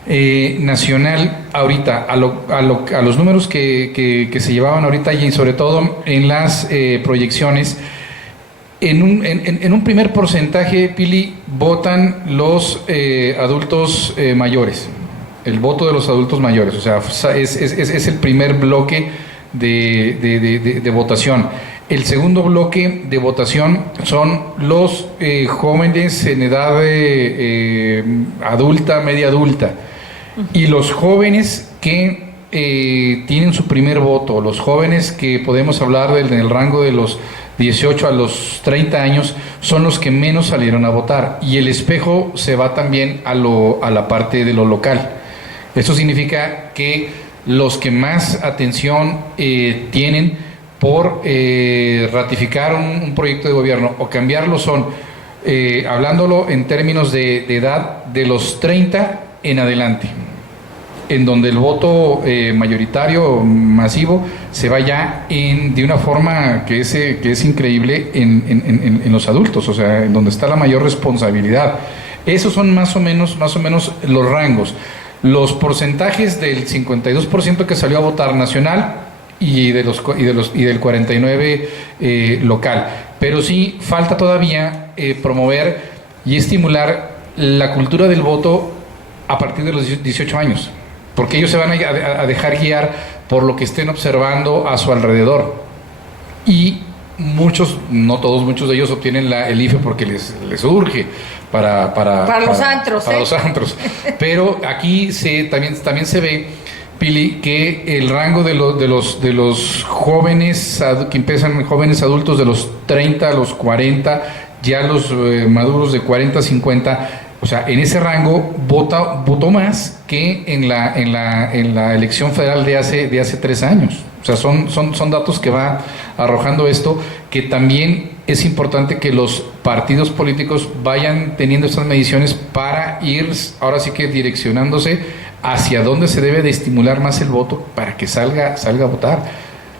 nacional ahorita, a los números que se llevaban ahorita y sobre todo en las proyecciones. En un primer porcentaje, Pili, votan los adultos mayores, el voto de los adultos mayores, o sea, es el primer bloque de votación. El segundo bloque de votación son los jóvenes en edad adulta, media adulta, y los jóvenes que tienen su primer voto, los jóvenes que podemos hablar del rango de los 18 a los 30 años, son los que menos salieron a votar, y el espejo se va también a la parte de lo local. Esto significa que los que más atención tienen por ratificar un proyecto de gobierno o cambiarlo son, hablándolo en términos de edad, de los 30 en adelante, en donde el voto mayoritario, masivo, se va ya de una forma que es increíble en los adultos, o sea, en donde está la mayor responsabilidad. Esos son más o menos los rangos. Los porcentajes del 52% que salió a votar nacional y del 49% local. Pero sí falta todavía promover y estimular la cultura del voto a partir de los 18 años, porque ellos se van a dejar guiar por lo que estén observando a su alrededor. Y muchos, no todos, muchos de ellos obtienen el IFE porque les urge para los antros. Para los antros. Pero aquí también se ve, Pili, que el rango de los jóvenes, que empiezan jóvenes adultos de los 30 a los 40, ya los maduros de 40 a 50, o sea, en ese rango votó más que en la elección federal de hace 3 años. O sea, son datos que va arrojando esto, que también es importante que los partidos políticos vayan teniendo estas mediciones para ir, ahora sí que direccionándose hacia dónde se debe de estimular más el voto para que salga a votar.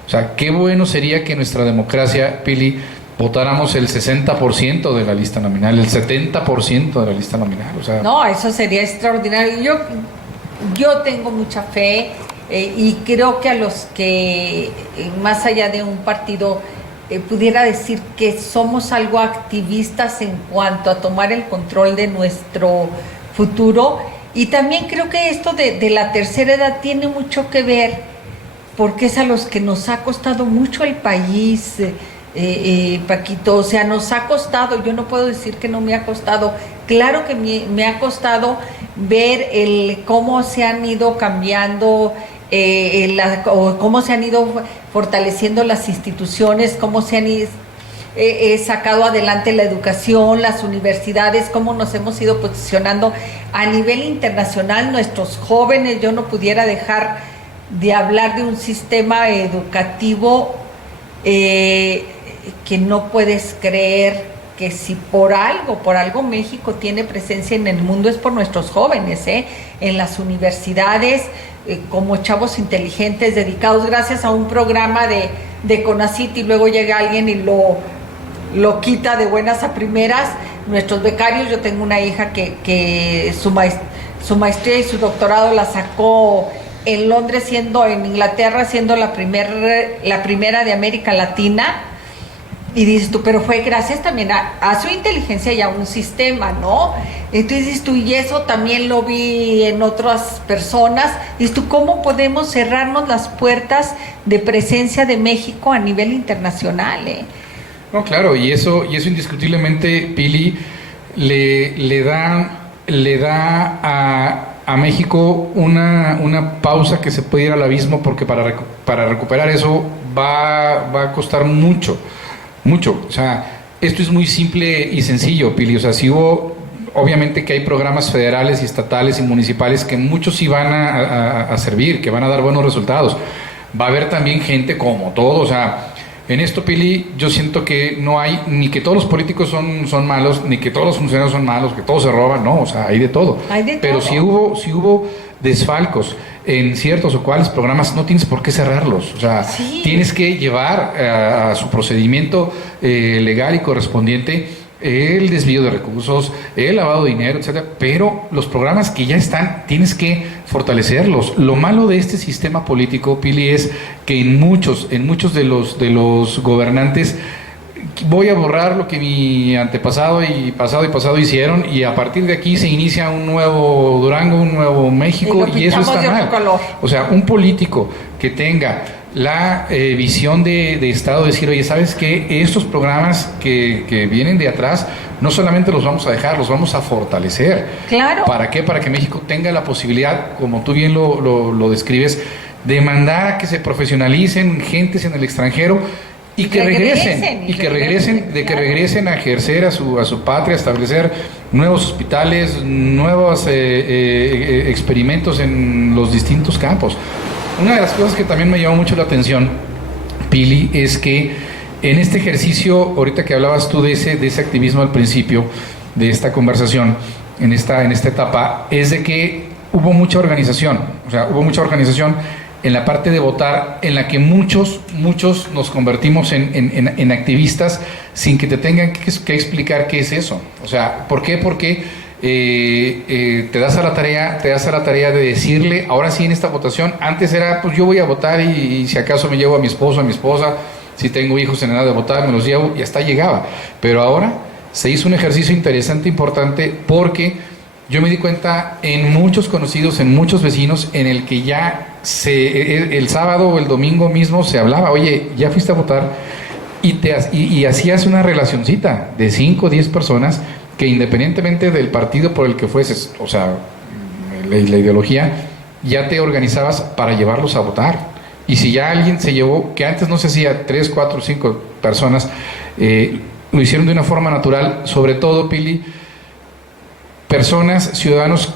O sea, qué bueno sería que nuestra democracia, Pili, votáramos el 60% de la lista nominal, el 70% de la lista nominal. O sea, no, eso sería extraordinario. Yo tengo mucha fe y creo que a los que, más allá de un partido, pudiera decir que somos algo activistas en cuanto a tomar el control de nuestro futuro. Y también creo que esto de la tercera edad tiene mucho que ver, porque es a los que nos ha costado mucho el país, Paquito. O sea, nos ha costado, yo no puedo decir que no me ha costado, claro que me ha costado ver cómo se han ido cambiando, cómo se han ido fortaleciendo las instituciones, cómo se han sacado adelante la educación, las universidades, cómo nos hemos ido posicionando a nivel internacional nuestros jóvenes. Yo no pudiera dejar de hablar de un sistema educativo que no puedes creer que si por algo México tiene presencia en el mundo es por nuestros jóvenes, en las universidades, como chavos inteligentes, dedicados, gracias a un programa de CONACYT, y luego llega alguien y lo quita de buenas a primeras. Nuestros becarios, yo tengo una hija que su maestría y su doctorado la sacó en Londres, en Inglaterra, siendo la primera de América Latina. Y dices tú, pero fue gracias también a su inteligencia y a un sistema, ¿no? Entonces dices tú, y eso también lo vi en otras personas. Dices tú, ¿cómo podemos cerrarnos las puertas de presencia de México a nivel internacional, No, claro, y eso indiscutiblemente, Pili, le da a México una pausa que se puede ir al abismo, porque para recuperar eso va a costar mucho. O sea, esto es muy simple y sencillo, Pili. O sea, si obviamente que hay programas federales y estatales y municipales que muchos sí van a servir, que van a dar buenos resultados. Va a haber también gente como todo, o sea, en esto, Pili, yo siento que no hay ni que todos los políticos son malos, ni que todos los funcionarios son malos, que todos se roban, no, o sea, hay de todo. Pero si hubo desfalcos en ciertos o cuales programas, no tienes por qué cerrarlos, o sea, sí, tienes que llevar a su procedimiento legal y correspondiente el desvío de recursos, el lavado de dinero, etcétera, pero los programas que ya están, tienes que fortalecerlos. Lo malo de este sistema político, Pili, es que en muchos de los gobernantes, voy a borrar lo que mi antepasado y pasado hicieron, y a partir de aquí se inicia un nuevo Durango, un nuevo México, y eso está mal. O sea, un político que tenga la visión de Estado, decir, oye, ¿sabes qué? Estos programas que vienen de atrás, no solamente los vamos a dejar, los vamos a fortalecer. Claro. ¿Para qué? Para que México tenga la posibilidad, como tú bien lo describes, de mandar a que se profesionalicen gentes en el extranjero y que regresen a ejercer a su patria, a establecer nuevos hospitales, nuevos experimentos en los distintos campos. Una de las cosas que también me llamó mucho la atención, Pili, es que en este ejercicio, ahorita que hablabas tú de ese activismo al principio de esta conversación, en esta etapa, es de que hubo mucha organización, en la parte de votar, en la que muchos nos convertimos en activistas sin que te tengan que explicar qué es eso. O sea, ¿por qué? Porque te das a la tarea de decirle, ahora sí en esta votación, antes era, pues yo voy a votar y si acaso me llevo a mi esposo, a mi esposa, si tengo hijos en edad de votar, me los llevo y hasta llegaba. Pero ahora se hizo un ejercicio interesante, importante, porque yo me di cuenta en muchos conocidos, en muchos vecinos, en el que ya el sábado o el domingo mismo se hablaba, oye, ya fuiste a votar, y hacías una relacioncita de 5 o 10 personas que independientemente del partido por el que fueses, o sea, la ideología, ya te organizabas para llevarlos a votar. Y si ya alguien se llevó, que antes no se hacía, 3, 4, 5 personas, lo hicieron de una forma natural, sobre todo, Pili, personas, ciudadanos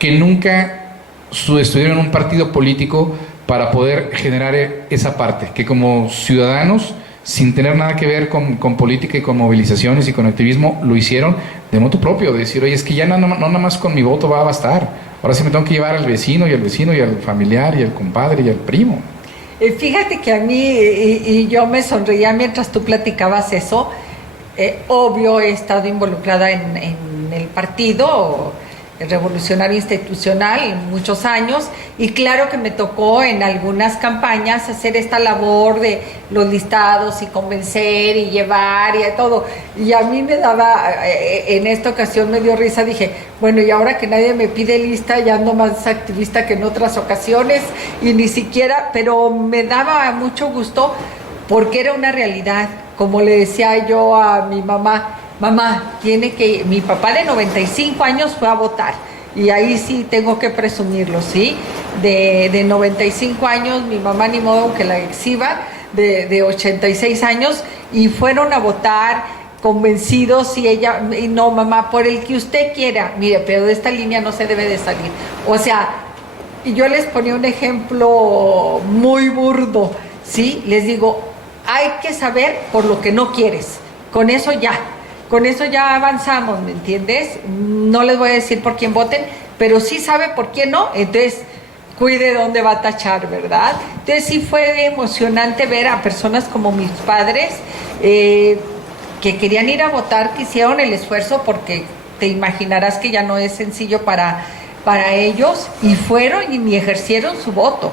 que nunca estuvieron en un partido político para poder generar esa parte, que como ciudadanos, sin tener nada que ver con política y con movilizaciones y con activismo, lo hicieron de motu propio, de decir, oye, es que ya no nada más con mi voto va a bastar, ahora sí me tengo que llevar al vecino y al familiar y al compadre y al primo. Fíjate que a mí, y yo me sonreía mientras tú platicabas eso, obvio he estado involucrada en el partido revolucionario institucional muchos años, y claro que me tocó en algunas campañas hacer esta labor de los listados y convencer y llevar y todo, y a mí me daba, en esta ocasión me dio risa, dije, bueno, y ahora que nadie me pide lista, ya ando más activista que en otras ocasiones, y ni siquiera, pero me daba mucho gusto porque era una realidad, como le decía yo a mi mamá, mi papá de 95 años fue a votar, y ahí sí tengo que presumirlo, ¿sí? De 95 años, mi mamá ni modo que la exhiba, de 86 años, y fueron a votar convencidos, y no, mamá, por el que usted quiera, mire, pero de esta línea no se debe de salir. O sea, y yo les ponía un ejemplo muy burdo, ¿sí? Les digo, hay que saber por lo que no quieres, con eso ya. con eso ya avanzamos, ¿me entiendes? No les voy a decir por quién voten, pero sí sabe por quién no, entonces cuide dónde va a tachar, ¿verdad? Entonces sí fue emocionante ver a personas como mis padres que querían ir a votar, que hicieron el esfuerzo, porque te imaginarás que ya no es sencillo para ellos, y fueron y ejercieron su voto,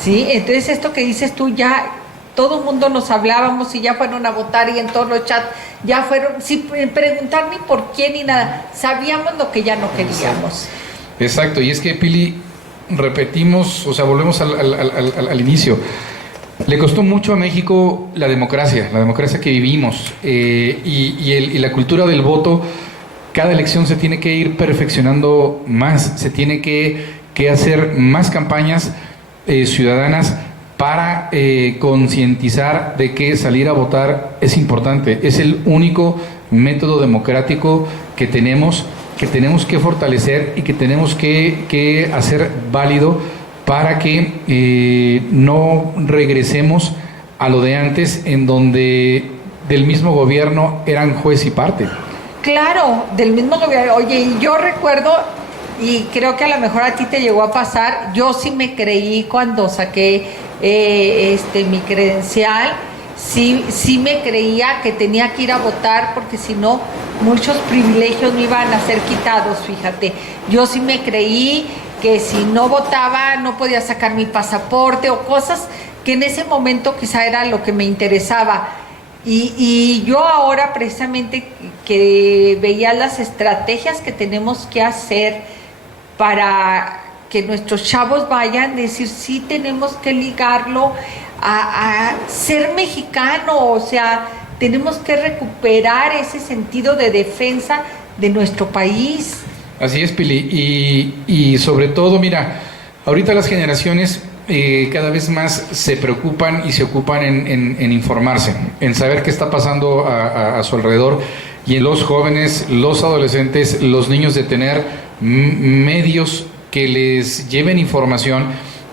¿sí? Entonces esto que dices tú, ya todo el mundo nos hablábamos y ya fueron a votar, y en todos los chats ya fueron, sin preguntar ni por quién ni nada, sabíamos lo que ya no queríamos. Exacto, y es que, Pili, repetimos, o sea, volvemos al inicio. Le costó mucho a México la democracia que vivimos, y la cultura del voto. Cada elección se tiene que ir perfeccionando más, se tiene que hacer más campañas ciudadanas para concientizar de que salir a votar es importante. Es el único método democrático que tenemos que fortalecer y que tenemos que hacer válido para que no regresemos a lo de antes, en donde del mismo gobierno eran juez y parte. Claro, del mismo gobierno. Oye, y yo recuerdo, y creo que a lo mejor a ti te llegó a pasar, yo sí me creí cuando saqué mi credencial, sí me creía que tenía que ir a votar, porque si no, muchos privilegios me iban a ser quitados, fíjate. Yo sí me creí que si no votaba no podía sacar mi pasaporte, o cosas que en ese momento quizá era lo que me interesaba. Y yo ahora, precisamente, que veía las estrategias que tenemos que hacer para que nuestros chavos vayan, decir, sí tenemos que ligarlo a ser mexicano, o sea, tenemos que recuperar ese sentido de defensa de nuestro país. Así es, Pili, y sobre todo, mira, ahorita las generaciones cada vez más se preocupan y se ocupan en informarse, en saber qué está pasando a su alrededor, y en los jóvenes, los adolescentes, los niños, de tener medios que les lleven información,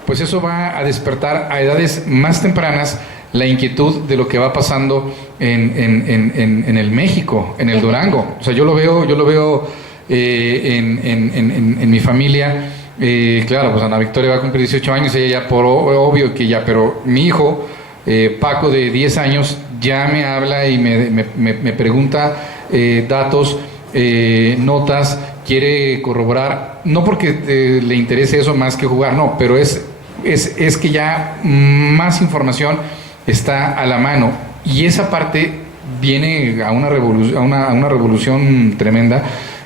pues eso va a despertar a edades más tempranas la inquietud de lo que va pasando en el México, en el Durango. O sea, yo lo veo en mi familia. Claro, pues Ana Victoria va a cumplir 18 años, ella ya, por obvio que ya, pero mi hijo, Paco, de 10 años, ya me habla y me pregunta datos, notas, quiere corroborar, no porque le interese eso más que jugar, no, pero es que ya más información está a la mano, y esa parte viene a una revolución tremenda.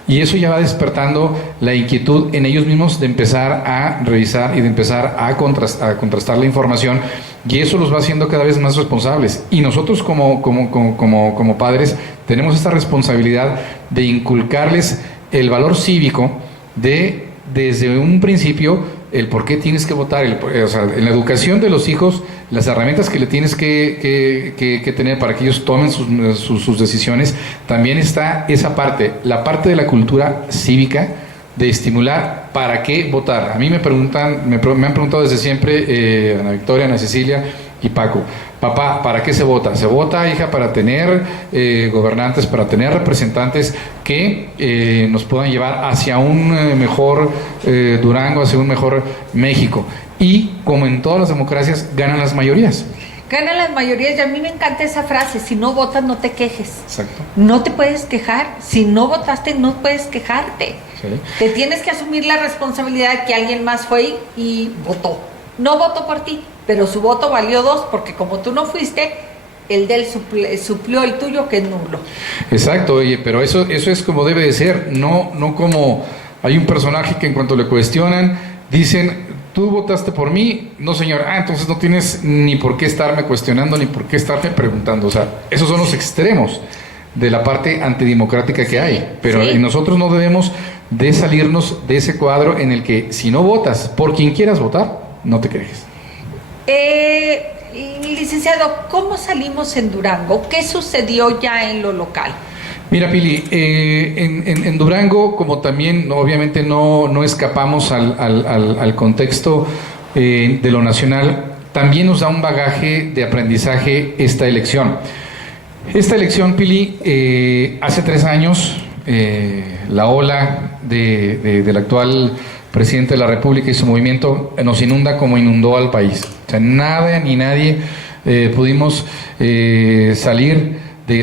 Y eso ya va despertando la inquietud en ellos mismos de empezar a revisar y de empezar a contrastar la información, y eso los va haciendo cada vez más responsables. Y nosotros como padres tenemos esta responsabilidad de inculcarles el valor cívico desde un principio, el por qué tienes que votar, o sea, en la educación de los hijos, las herramientas que le tienes que tener para que ellos tomen sus decisiones. También está esa parte, la parte de la cultura cívica, de estimular para qué votar. A mí me han preguntado desde siempre, Ana Victoria, Ana Cecilia y Paco: papá, ¿para qué se vota? Se vota, hija, para tener gobernantes, para tener representantes que nos puedan llevar hacia un mejor Durango, hacia un mejor México. Y como en todas las democracias, ganan las mayorías. Ganan las mayorías, y a mí me encanta esa frase: si no votas, no te quejes. Exacto. No te puedes quejar. Si no votaste, no puedes quejarte. Sí. Te tienes que asumir la responsabilidad de que alguien más fue y votó. No votó por ti, pero su voto valió 2, porque como tú no fuiste, el de él suplió el tuyo, que es nulo. Exacto, oye, pero eso es como debe de ser, no como hay un personaje que en cuanto le cuestionan, dicen: tú votaste por mí. No, señor. Entonces no tienes ni por qué estarme cuestionando, ni por qué estarme preguntando. O sea, esos son los extremos de la parte antidemocrática que hay. Pero sí, nosotros no debemos de salirnos de ese cuadro en el que, si no votas por quien quieras votar, no te quejes. Licenciado, ¿cómo salimos en Durango? ¿Qué sucedió ya en lo local? Mira, Pili, en Durango, como también obviamente no escapamos al contexto de lo nacional, también nos da un bagaje de aprendizaje esta elección. Esta elección, Pili, hace 3 años, la ola del actual presidente de la República y su movimiento nos inunda como inundó al país. O sea, nada ni nadie pudimos salir de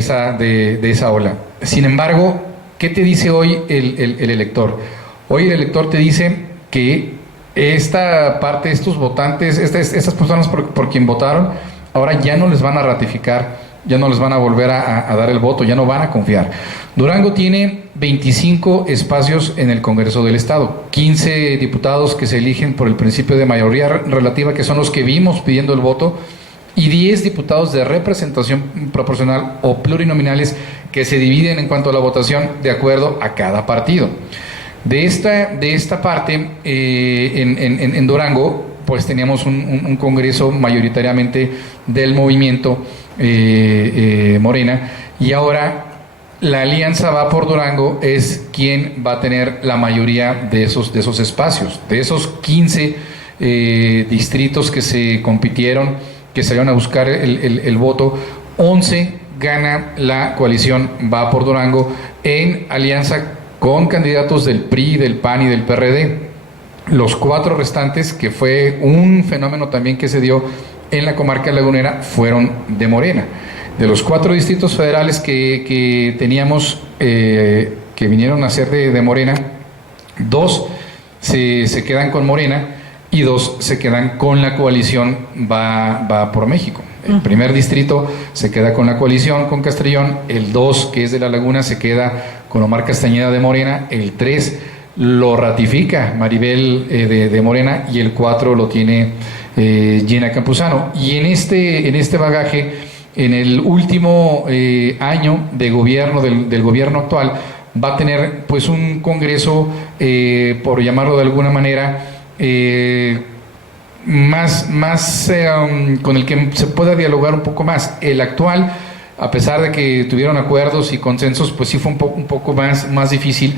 esa ola. Sin embargo, ¿qué te dice hoy el elector? Hoy el elector te dice que esta parte, estos votantes, estas personas por quien votaron, ahora ya no les van a ratificar, ya no les van a volver a dar el voto, ya no van a confiar. Durango tiene 25 espacios en el Congreso del Estado, 15 diputados que se eligen por el principio de mayoría relativa, que son los que vimos pidiendo el voto, y 10 diputados de representación proporcional o plurinominales que se dividen en cuanto a la votación de acuerdo a cada partido. De esta parte, en Durango, pues teníamos un congreso mayoritariamente del movimiento Morena, y ahora la alianza Va por Durango es quien va a tener la mayoría de esos espacios. De esos 15 distritos que se compitieron, que salieron a buscar el voto, 11 gana la coalición Va por Durango en alianza con candidatos del PRI, del PAN y del PRD. Los 4 restantes, que fue un fenómeno también que se dio en la comarca lagunera, fueron de Morena. De los 4 distritos federales que teníamos, que vinieron a ser de Morena, 2 se quedan con Morena y 2 se quedan con la coalición Va por México. El primer distrito se queda con la coalición, con Castrillón. El 2, que es de La Laguna, se queda con Omar Castañeda de Morena. El 3 lo ratifica Maribel de Morena, y el 4 lo tiene Gina Campuzano. Y en este bagaje, en el último año de gobierno del gobierno actual, va a tener pues un congreso, por llamarlo de alguna manera, más con el que se pueda dialogar un poco más. El actual, a pesar de que tuvieron acuerdos y consensos, pues sí fue un poco más difícil,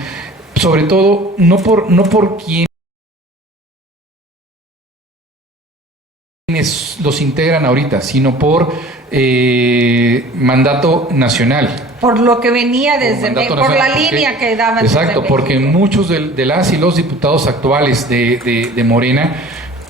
sobre todo no por quienes los integran ahorita, sino por mandato nacional. Por lo que venía desde por la línea que daban. Exacto, porque muchos de las y los diputados actuales de Morena,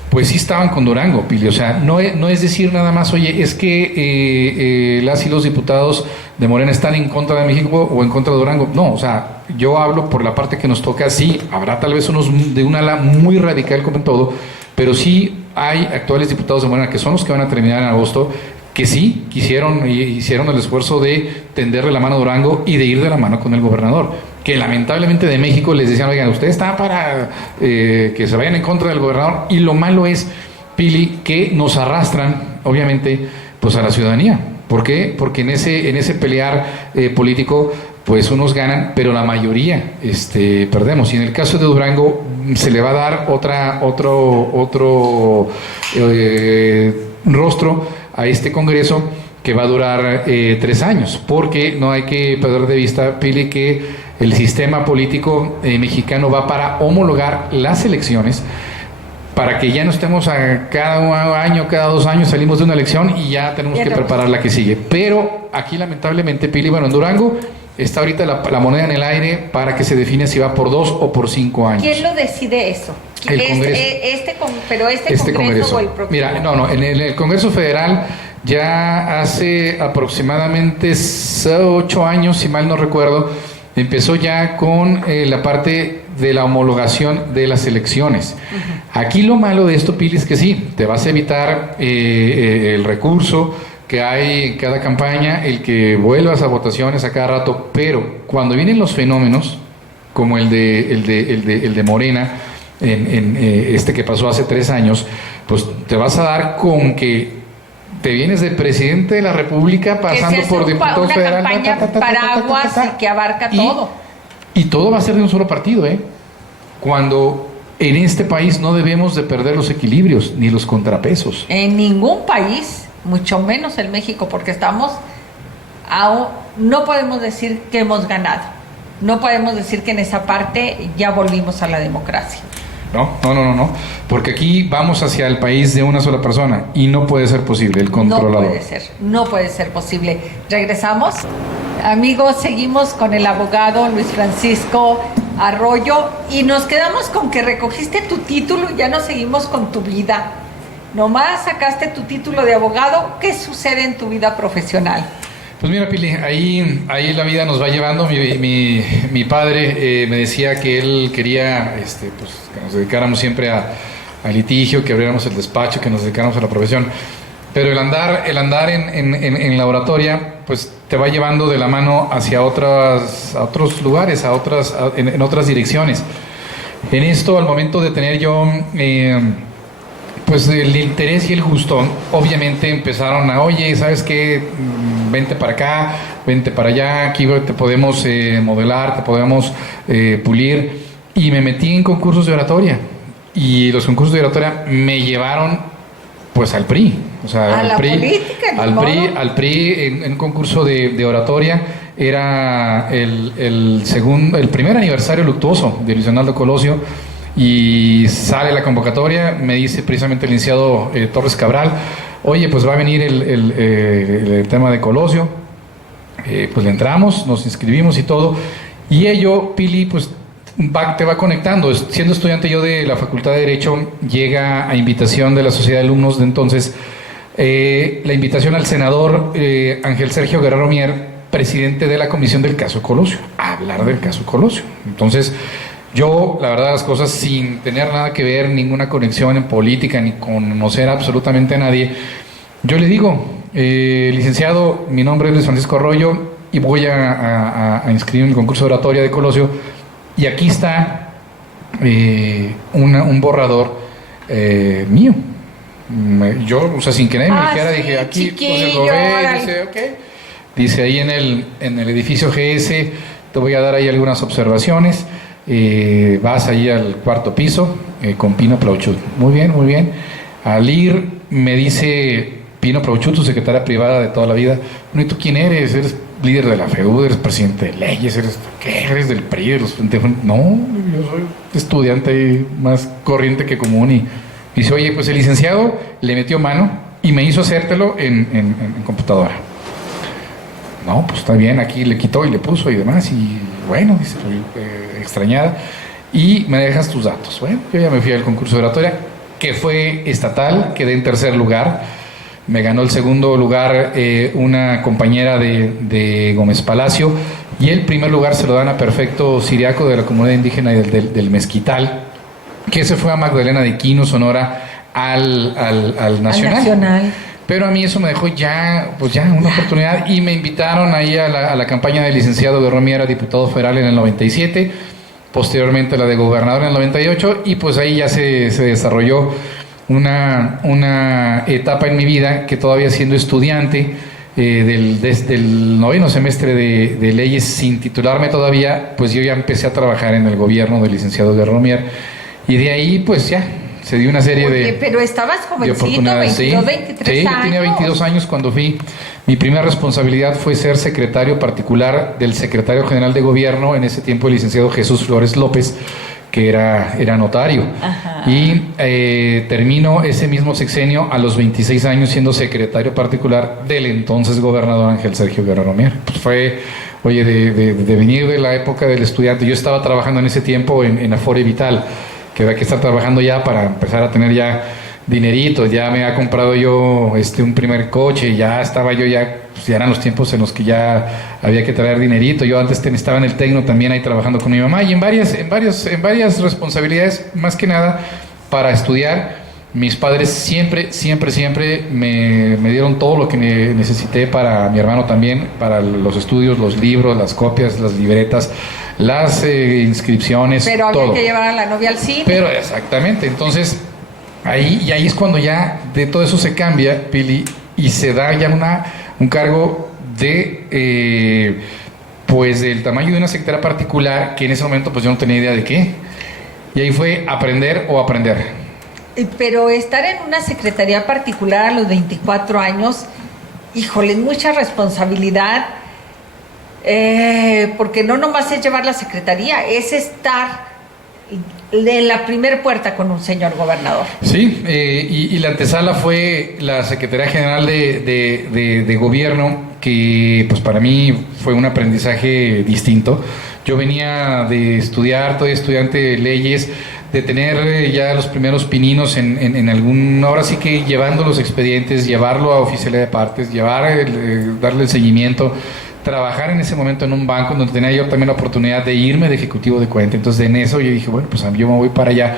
pues sí estaban con Durango, Pili. O sea, no es decir nada más, oye, es que las y los diputados de Morena están en contra de México o en contra de Durango. No, o sea, yo hablo por la parte que nos toca. Sí, habrá tal vez unos de un ala muy radical como en todo, pero sí hay actuales diputados de Morena que son los que van a terminar en agosto, que sí quisieron y hicieron el esfuerzo de tenderle la mano a Durango y de ir de la mano con el gobernador, que lamentablemente de México les decían, oigan, usted está para que se vayan en contra del gobernador. Y lo malo es, Pili, que nos arrastran, obviamente, pues a la ciudadanía. ¿Por qué? Porque en ese pelear político, pues unos ganan, pero la mayoría perdemos. Y en el caso de Durango se le va a dar otro rostro a este congreso, que va a durar 3 años, porque no hay que perder de vista, Pili, que el sistema político mexicano va para homologar las elecciones, para que ya no estemos a cada año, cada 2 años salimos de una elección y ya tenemos que preparar la que sigue. Pero aquí lamentablemente, Pili, bueno, en Durango está ahorita la moneda en el aire para que se define si va por 2 o por 5 años. ¿Quién lo decide eso? El Congreso. Este Congreso o el próximo. Mira, en el Congreso Federal ya hace aproximadamente 8 años, si mal no recuerdo, empezó ya con la parte de la homologación de las elecciones. Aquí lo malo de esto, Pili, es que sí, te vas a evitar el recurso que hay en cada campaña, el que vuelvas a votaciones a cada rato, pero cuando vienen los fenómenos, como el de Morena, que pasó hace 3 años, pues te vas a dar con que te vienes de presidente de la República pasando por diputado federal. Una campaña paraguas y que abarca todo. Y todo va a ser de un solo partido, cuando en este país no debemos de perder los equilibrios ni los contrapesos. En ningún país, mucho menos en México, porque no podemos decir que hemos ganado. No podemos decir que en esa parte ya volvimos a la democracia. No, porque aquí vamos hacia el país de una sola persona y no puede ser posible el controlador. No puede ser posible. Regresamos. Amigos, seguimos con el abogado Luis Francisco Arroyo y nos quedamos con que recogiste tu título y ya no seguimos con tu vida. Nomás sacaste tu título de abogado. ¿Qué sucede en tu vida profesional? Pues mira, Pili, ahí la vida nos va llevando. Mi padre me decía que él quería pues, que nos dedicáramos siempre a litigio, que abriéramos el despacho, que nos dedicáramos a la profesión. Pero el andar en la oratoria, pues te va llevando de la mano hacia otros lugares, en otras direcciones. En esto, al momento de tener yo pues el interés y el gusto, obviamente empezaron a, oye, ¿sabes qué? Vente para acá, vente para allá, aquí te podemos modelar, te podemos pulir. Y me metí en concursos de oratoria. Y los concursos de oratoria me llevaron pues al PRI. O sea, al PRI en un concurso de oratoria. Era el primer aniversario luctuoso de Luis Donaldo Colosio. Y sale la convocatoria, me dice precisamente el licenciado Torres Cabral, oye, pues va a venir el tema de Colosio. Pues le entramos, nos inscribimos y todo. Y ello, Pili, pues te va conectando. Siendo estudiante yo de la Facultad de Derecho, llega a invitación de la Sociedad de Alumnos de entonces, la invitación al senador Ángel Sergio Guerrero Mier, presidente de la comisión del caso Colosio, a hablar del caso Colosio. Entonces, yo, la verdad, las cosas sin tener nada que ver, ninguna conexión en política, ni conocer absolutamente a nadie, yo le digo, licenciado, mi nombre es Luis Francisco Arroyo y voy a inscribirme en el concurso de oratoria de Colosio, y aquí está un borrador mío. Yo, o sea, sin que nadie me dijera, dije, aquí, entonces lo ve, dice, ok. Dice ahí en el edificio GS, te voy a dar ahí algunas observaciones. Vas ahí al cuarto piso con Pino Plauchut. Muy bien, muy bien. Al ir me dice Pino Plauchut, tu secretaria privada de toda la vida, bueno, ¿y tú quién eres? ¿Eres líder de la FEUD? ¿Eres presidente de leyes? ¿Qué? ¿Eres del PRI? No, yo soy estudiante más corriente que común. Y dice, oye, pues el licenciado le metió mano y me hizo hacértelo en computadora. No, pues está bien, aquí le quitó y le puso y demás, y bueno, dice, extrañada, y me dejas tus datos. Bueno, yo ya me fui al concurso de oratoria, que fue estatal, quedé en tercer lugar, me ganó el segundo lugar una compañera de Gómez Palacio, y el primer lugar se lo dan a Perfecto Siriaco de la comunidad indígena del Mezquital, que se fue a Magdalena de Quino, Sonora, al Nacional. Pero a mí eso me dejó ya una oportunidad, y me invitaron ahí a la campaña del licenciado Guerrero Mier a diputado federal en el 97, posteriormente la de gobernador en el 98, y pues ahí ya se desarrolló una etapa en mi vida que todavía siendo estudiante desde el noveno semestre de leyes, sin titularme todavía, pues yo ya empecé a trabajar en el gobierno del licenciado Guerrero Mier, y de ahí pues ya se dio una serie de... Pero estabas jovencito, 22, 23 años. Sí, tenía 22 años cuando fui. Mi primera responsabilidad fue ser secretario particular del secretario general de gobierno, en ese tiempo el licenciado Jesús Flores López, que era notario. Ajá. Y termino ese mismo sexenio a los 26 años siendo secretario particular del entonces gobernador Ángel Sergio Guerrero Mier. Pues fue, oye, de venir de la época del estudiante. Yo estaba trabajando en ese tiempo en Afore Vital, que había que estar trabajando ya para empezar a tener ya dinerito. Ya me había comprado yo un primer coche, ya estaba yo pues ya eran los tiempos en los que ya había que traer dinerito. Yo antes estaba en el Tecno también ahí trabajando con mi mamá, y en varias responsabilidades, más que nada para estudiar. Mis padres siempre me dieron todo lo que necesité, para mi hermano también, para los estudios, los libros, las copias, las libretas, las inscripciones, pero había todo. Que llevar a la novia al cine. Pero exactamente, entonces ahí es cuando ya de todo eso se cambia, Pili, y se da ya un cargo de pues del tamaño de una secretaria particular, que en ese momento pues yo no tenía idea de qué, y ahí fue aprender. Pero estar en una secretaría particular a los 24 años, híjole, es mucha responsabilidad, porque no nomás es llevar la secretaría, es estar de la primer puerta con un señor gobernador. Sí, y la antesala fue la Secretaría General de Gobierno, que pues para mí fue un aprendizaje distinto. Yo venía de estudiar, soy estudiante de leyes, de tener ya los primeros pininos en algún, ahora sí que llevando los expedientes, llevarlo a oficialía de partes, darle el seguimiento, trabajar en ese momento en un banco donde tenía yo también la oportunidad de irme de ejecutivo de cuenta. Entonces en eso yo dije, bueno, pues yo me voy para allá.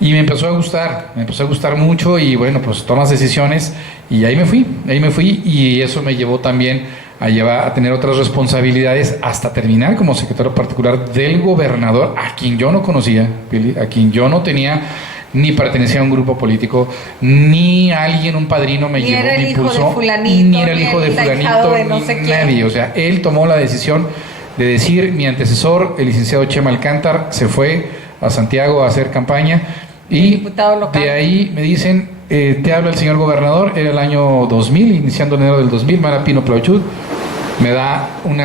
Y me empezó a gustar mucho, y bueno, pues tomas decisiones, y ahí me fui, y eso me llevó también a tener otras responsabilidades hasta terminar como secretario particular del gobernador, a quien yo no conocía, a quien yo no tenía, ni pertenecía a un grupo político, ni alguien, un padrino me llevó, me impulsó, ni era el hijo de fulanito, ni nadie. O sea, él tomó la decisión de decir, mi antecesor, el licenciado Chema Alcántar, se fue a Santiago a hacer campaña, y de ahí me dicen, te habla el señor gobernador. Era el año 2000, iniciando enero del 2000, Mara Pino Plauchut me da un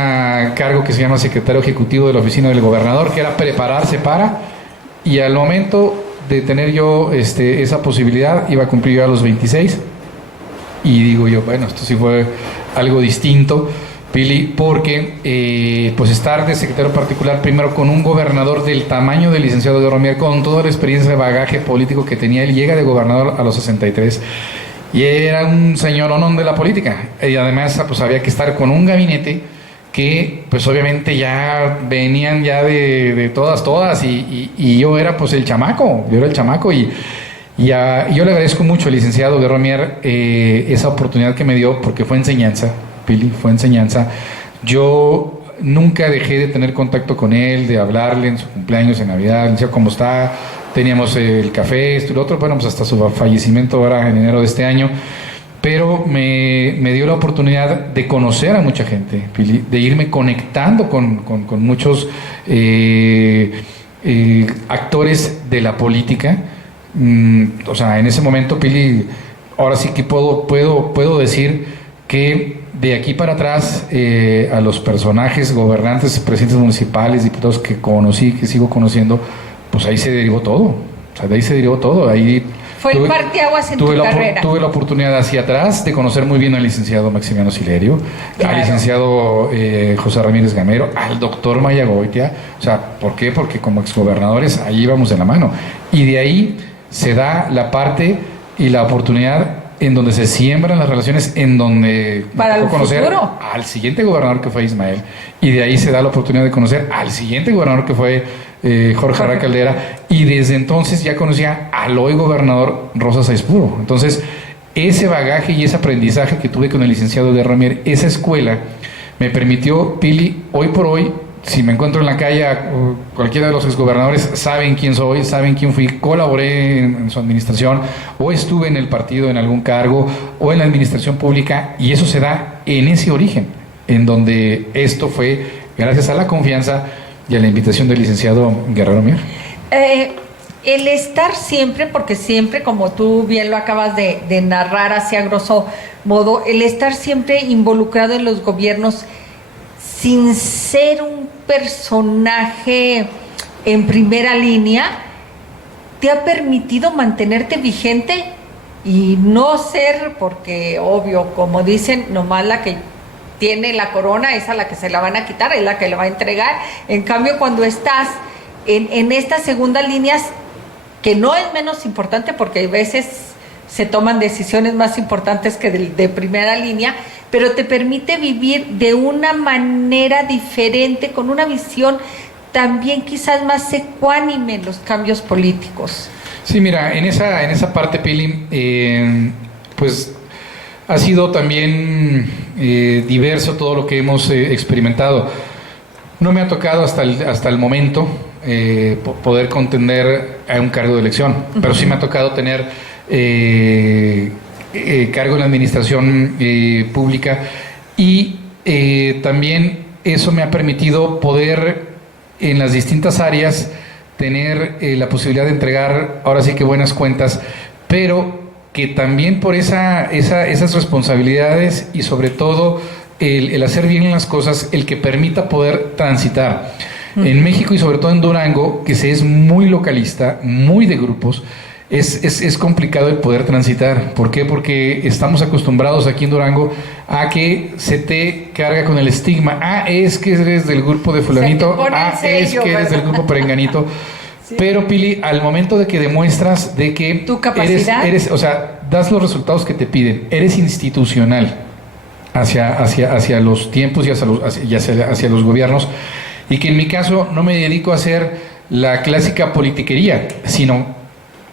cargo que se llama secretario ejecutivo de la oficina del gobernador, que era prepararse para, y al momento de tener yo esa posibilidad, iba a cumplir yo a los 26, y digo yo, bueno, esto sí fue algo distinto, Pili, porque pues estar de secretario particular primero con un gobernador del tamaño del licenciado Guerrero Mier, con toda la experiencia de bagaje político que tenía. Él llega de gobernador a los 63 y era un señoronón de la política, y además pues había que estar con un gabinete que pues obviamente ya venían ya de todas, y yo era pues el chamaco, y yo le agradezco mucho al licenciado Guerrero Mier esa oportunidad que me dio, porque fue enseñanza, Pili, fue enseñanza. Yo nunca dejé de tener contacto con él, de hablarle en su cumpleaños, en Navidad, le decía cómo está, teníamos el café, esto y lo otro, bueno, pues hasta su fallecimiento ahora en enero de este año. Pero me dio la oportunidad de conocer a mucha gente, Pili, de irme conectando con muchos actores de la política. O sea, en ese momento, Pili, ahora sí que puedo decir que de aquí para atrás, a los personajes, gobernantes, presidentes municipales, diputados que conocí, que sigo conociendo, pues ahí se derivó todo. O sea, de ahí se derivó todo. Ahí fue el parteaguas en tu carrera. Tuve la oportunidad hacia atrás de conocer muy bien al licenciado Maximiano Silerio, claro, al licenciado José Ramírez Gamero, al doctor Mayagoitia. O sea, ¿por qué? Porque como exgobernadores ahí íbamos de la mano. Y de ahí se da la parte y la oportunidad en donde se siembran las relaciones, en donde para el conocer futuro al siguiente gobernador, que fue Ismael, y de ahí se da la oportunidad de conocer al siguiente gobernador, que fue Jorge Arra Caldera, y desde entonces ya conocía al hoy gobernador Rosa Saizpuro. Entonces ese bagaje y ese aprendizaje que tuve con el licenciado Guerrero Mier, esa escuela me permitió, Pili, hoy por hoy, si me encuentro en la calle, cualquiera de los exgobernadores saben quién soy, saben quién fui, colaboré en su administración, o estuve en el partido en algún cargo, o en la administración pública, y eso se da en ese origen, en donde esto fue gracias a la confianza y a la invitación del licenciado Guerrero Mier. El estar siempre, porque siempre, como tú bien lo acabas de narrar así a grosso modo, el estar siempre involucrado en los gobiernos sin ser un personaje en primera línea, te ha permitido mantenerte vigente y no ser, porque obvio, como dicen, nomás la que tiene la corona es a la que se la van a quitar, es la que le va a entregar. En cambio, cuando estás en estas segundas líneas, que no es menos importante, porque a veces se toman decisiones más importantes que de primera línea, pero te permite vivir de una manera diferente, con una visión también quizás más ecuánime en los cambios políticos. Sí, mira, en esa parte, Pili, pues ha sido también diverso todo lo que hemos experimentado. No me ha tocado hasta el momento poder contender a un cargo de elección, pero sí me ha tocado tener cargo en la administración pública, y también eso me ha permitido poder en las distintas áreas tener la posibilidad de entregar ahora sí que buenas cuentas, pero que también por esas responsabilidades y sobre todo el hacer bien las cosas, el que permita poder transitar. En México y sobre todo en Durango, que se es muy localista, muy de grupos, es complicado el poder transitar. ¿Por qué? Porque estamos acostumbrados aquí en Durango a que se te carga con el estigma. Ah, es que eres del grupo de fulanito. Ah, sello, es que eres del grupo perenganito. Sí. Pero Pili, al momento de que demuestras de que tu capacidad, eres, o sea, das los resultados que te piden, eres institucional hacia los tiempos y hacia los gobiernos, y que en mi caso no me dedico a hacer la clásica politiquería, sino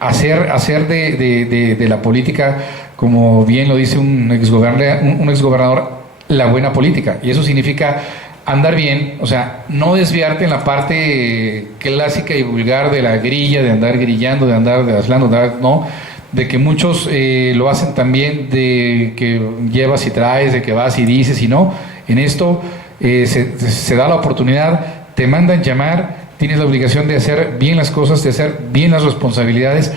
hacer de la política, como bien lo dice un exgobernador, la buena política. Y eso significa andar bien, o sea, no desviarte en la parte clásica y vulgar de la grilla, de andar grillando, de andar hablando, no, de que muchos lo hacen también, de que llevas y traes, de que vas y dices y no. En esto se da la oportunidad, te mandan llamar, tienes la obligación de hacer bien las cosas, de hacer bien las responsabilidades,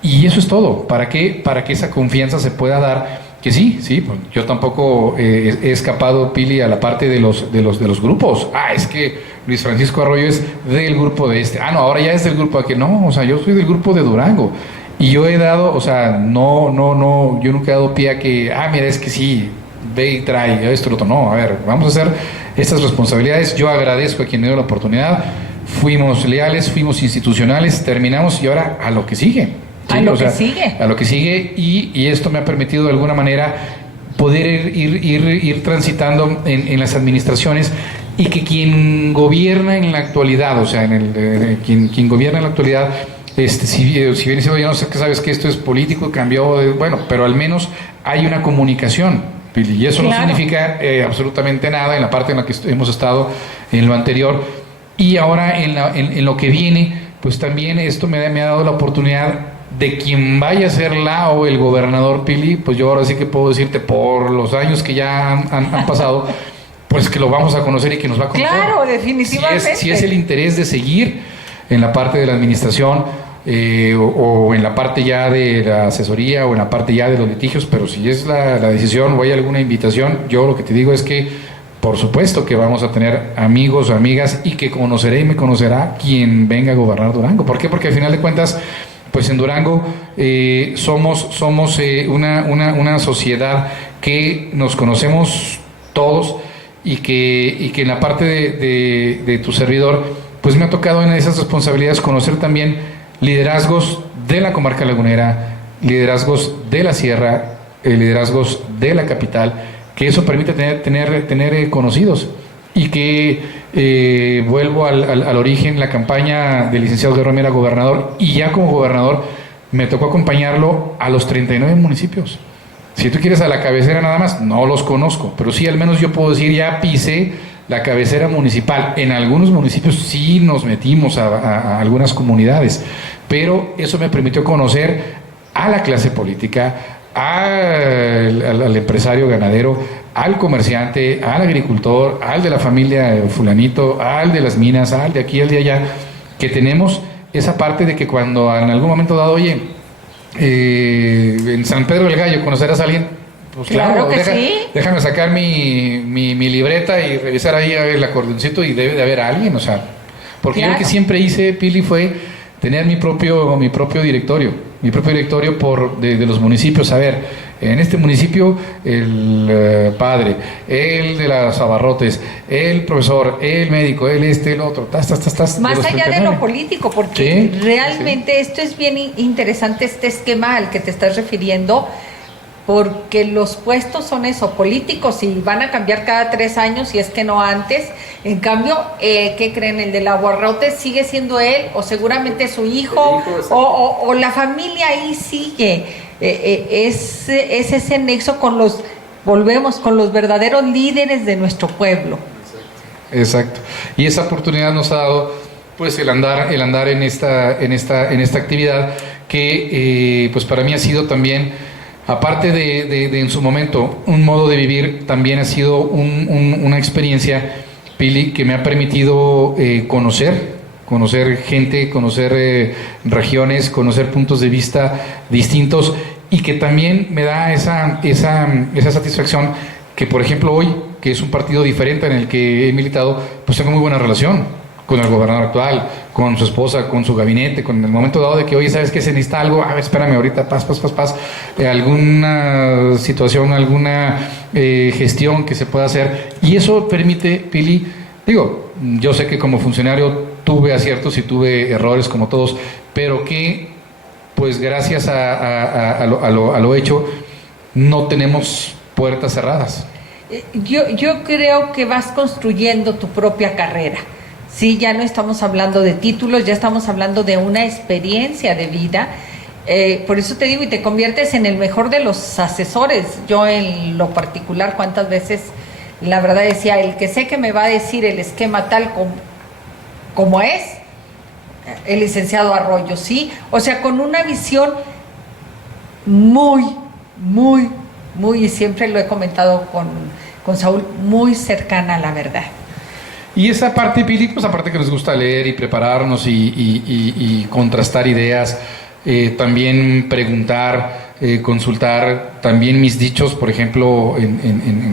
y eso es todo. ¿Para qué? Para que esa confianza se pueda dar. Que sí, pues yo tampoco he escapado, Pili, a la parte de los grupos. Ah, es que Luis Francisco Arroyo es del grupo de este. Ah, no, ahora ya es del grupo de aquel. No, o sea, yo soy del grupo de Durango. Y yo he dado, o sea, no, yo nunca he dado pie a que, mira, es que sí, ve y trae esto, lo otro. No, a ver, vamos a hacer estas responsabilidades. Yo agradezco a quien me dio la oportunidad. Fuimos leales, fuimos institucionales, terminamos y ahora a lo que sigue. Sí, a lo que sigue. A lo que sigue, y esto me ha permitido de alguna manera poder ir transitando en las administraciones, y que quien gobierna en la actualidad, o sea, quien gobierna en la actualidad, si bien ya no sé que sabes que esto es político, cambió, bueno, pero al menos hay una comunicación, Pili, y eso claro. No significa absolutamente nada en la parte en la que hemos estado en lo anterior, y ahora en lo que viene, pues también esto me ha dado la oportunidad de quien vaya a ser la o el gobernador, Pili, pues yo ahora sí que puedo decirte, por los años que ya han pasado, pues que lo vamos a conocer y que nos va a conocer. Claro, definitivamente. Si es el interés de seguir en la parte de la administración, o en la parte ya de la asesoría, o en la parte ya de los litigios, pero si es la decisión o hay alguna invitación, yo lo que te digo es que por supuesto que vamos a tener amigos o amigas, y que conoceré y me conocerá quien venga a gobernar Durango. ¿Por qué? Porque al final de cuentas, pues en Durango somos una sociedad que nos conocemos todos, y que en la parte de tu servidor, pues me ha tocado en esas responsabilidades conocer también liderazgos de la comarca lagunera, liderazgos de la sierra, liderazgos de la capital, que eso permite tener conocidos. Y que vuelvo al origen, la campaña del licenciado Guerrero Mera gobernador, y ya como gobernador me tocó acompañarlo a los 39 municipios. Si tú quieres a la cabecera nada más, no los conozco, pero sí, al menos yo puedo decir, ya pisé la cabecera municipal. En algunos municipios sí nos metimos a algunas comunidades, pero eso me permitió conocer a la clase política, al empresario ganadero, al comerciante, al agricultor, al de la familia fulanito, al de las minas, al de aquí, al de allá, que tenemos esa parte de que cuando en algún momento dado, oye, en San Pedro del Gallo conocerás a alguien, pues claro, déjame sacar mi libreta y revisar ahí el acordeoncito, y debe de haber alguien, o sea, porque yo lo que siempre hice, Pili, fue tener mi propio directorio de los municipios. A ver, en este municipio el padre, el de las abarrotes, el profesor, el médico, el otro, más allá de lo político, porque realmente esto es bien interesante, este esquema al que te estás refiriendo, porque los puestos son eso, políticos, y van a cambiar cada 3 años, si es que no antes. En cambio, ¿qué creen? El del aguarrote sigue siendo él, o seguramente su hijo, o la familia ahí sigue. Es ese nexo con los verdaderos líderes de nuestro pueblo. Exacto. Y esa oportunidad nos ha dado, pues, el andar en esta actividad, que pues para mí ha sido también, aparte de en su momento un modo de vivir, también ha sido una experiencia, Pili, que me ha permitido conocer gente, conocer regiones, conocer puntos de vista distintos, y que también me da esa satisfacción que, por ejemplo, hoy, que es un partido diferente en el que he militado, pues tengo muy buena relación con el gobernador actual, con su esposa, con su gabinete, con el momento dado de que, oye, ¿sabes qué? Se necesita algo, a ver, espérame ahorita, paz, alguna situación, alguna gestión que se pueda hacer, y eso permite, Pili, digo, yo sé que como funcionario tuve aciertos y tuve errores como todos, pero que, pues gracias a lo hecho, no tenemos puertas cerradas. Yo creo que vas construyendo tu propia carrera. Sí, ya no estamos hablando de títulos, ya estamos hablando de una experiencia de vida. Por eso te digo, y te conviertes en el mejor de los asesores. Yo en lo particular, cuántas veces, la verdad decía, el que sé que me va a decir el esquema tal como es, el licenciado Arroyo, ¿sí? O sea, con una visión muy, y siempre lo he comentado con Saúl, muy cercana a la verdad. Y esa parte, Pili, pues aparte que nos gusta leer y prepararnos y contrastar ideas, también preguntar, consultar, también mis dichos, por ejemplo,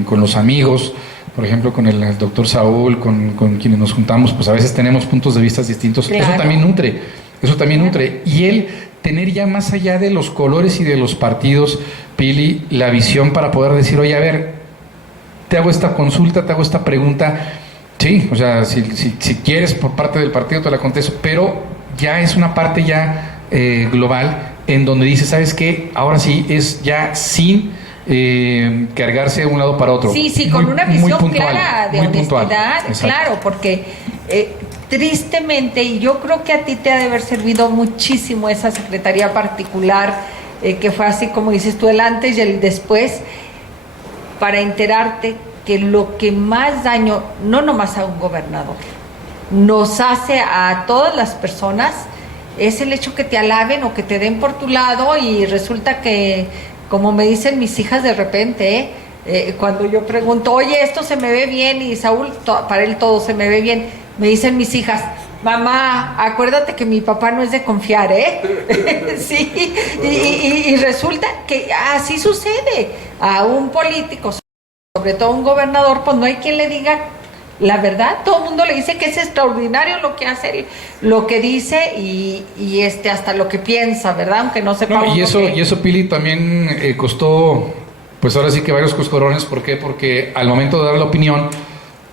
con los amigos, por ejemplo, con el doctor Saúl, con quienes nos juntamos, pues a veces tenemos puntos de vista distintos. Claro. Eso también nutre. Y él tener ya más allá de los colores y de los partidos, Pili, la visión para poder decir, oye, a ver, te hago esta consulta, te hago esta pregunta. Sí, o sea, si quieres por parte del partido te la contesto, pero ya es una parte ya global en donde dice, ¿sabes qué? Ahora sí es ya sin cargarse de un lado para otro. Sí, con una visión puntual, clara de honestidad, claro, porque tristemente, y yo creo que a ti te ha de haber servido muchísimo esa secretaría particular, que fue así como dices tú, el antes y el después, para enterarte que lo que más daño, no nomás a un gobernador, nos hace a todas las personas, es el hecho que te alaben o que te den por tu lado y resulta que, como me dicen mis hijas de repente, cuando yo pregunto, oye, esto se me ve bien, y Saúl, para él todo se me ve bien, me dicen mis hijas, mamá, acuérdate que mi papá no es de confiar, sí, y resulta que así sucede a un político, sobre todo un gobernador, pues no hay quien le diga la verdad. Todo el mundo le dice que es extraordinario lo que hace, lo que dice y hasta lo que piensa, ¿verdad? Aunque no sepa. No, y eso, Pili, también costó, pues ahora sí que varios coscorrones. ¿Por qué? Porque al momento de dar la opinión,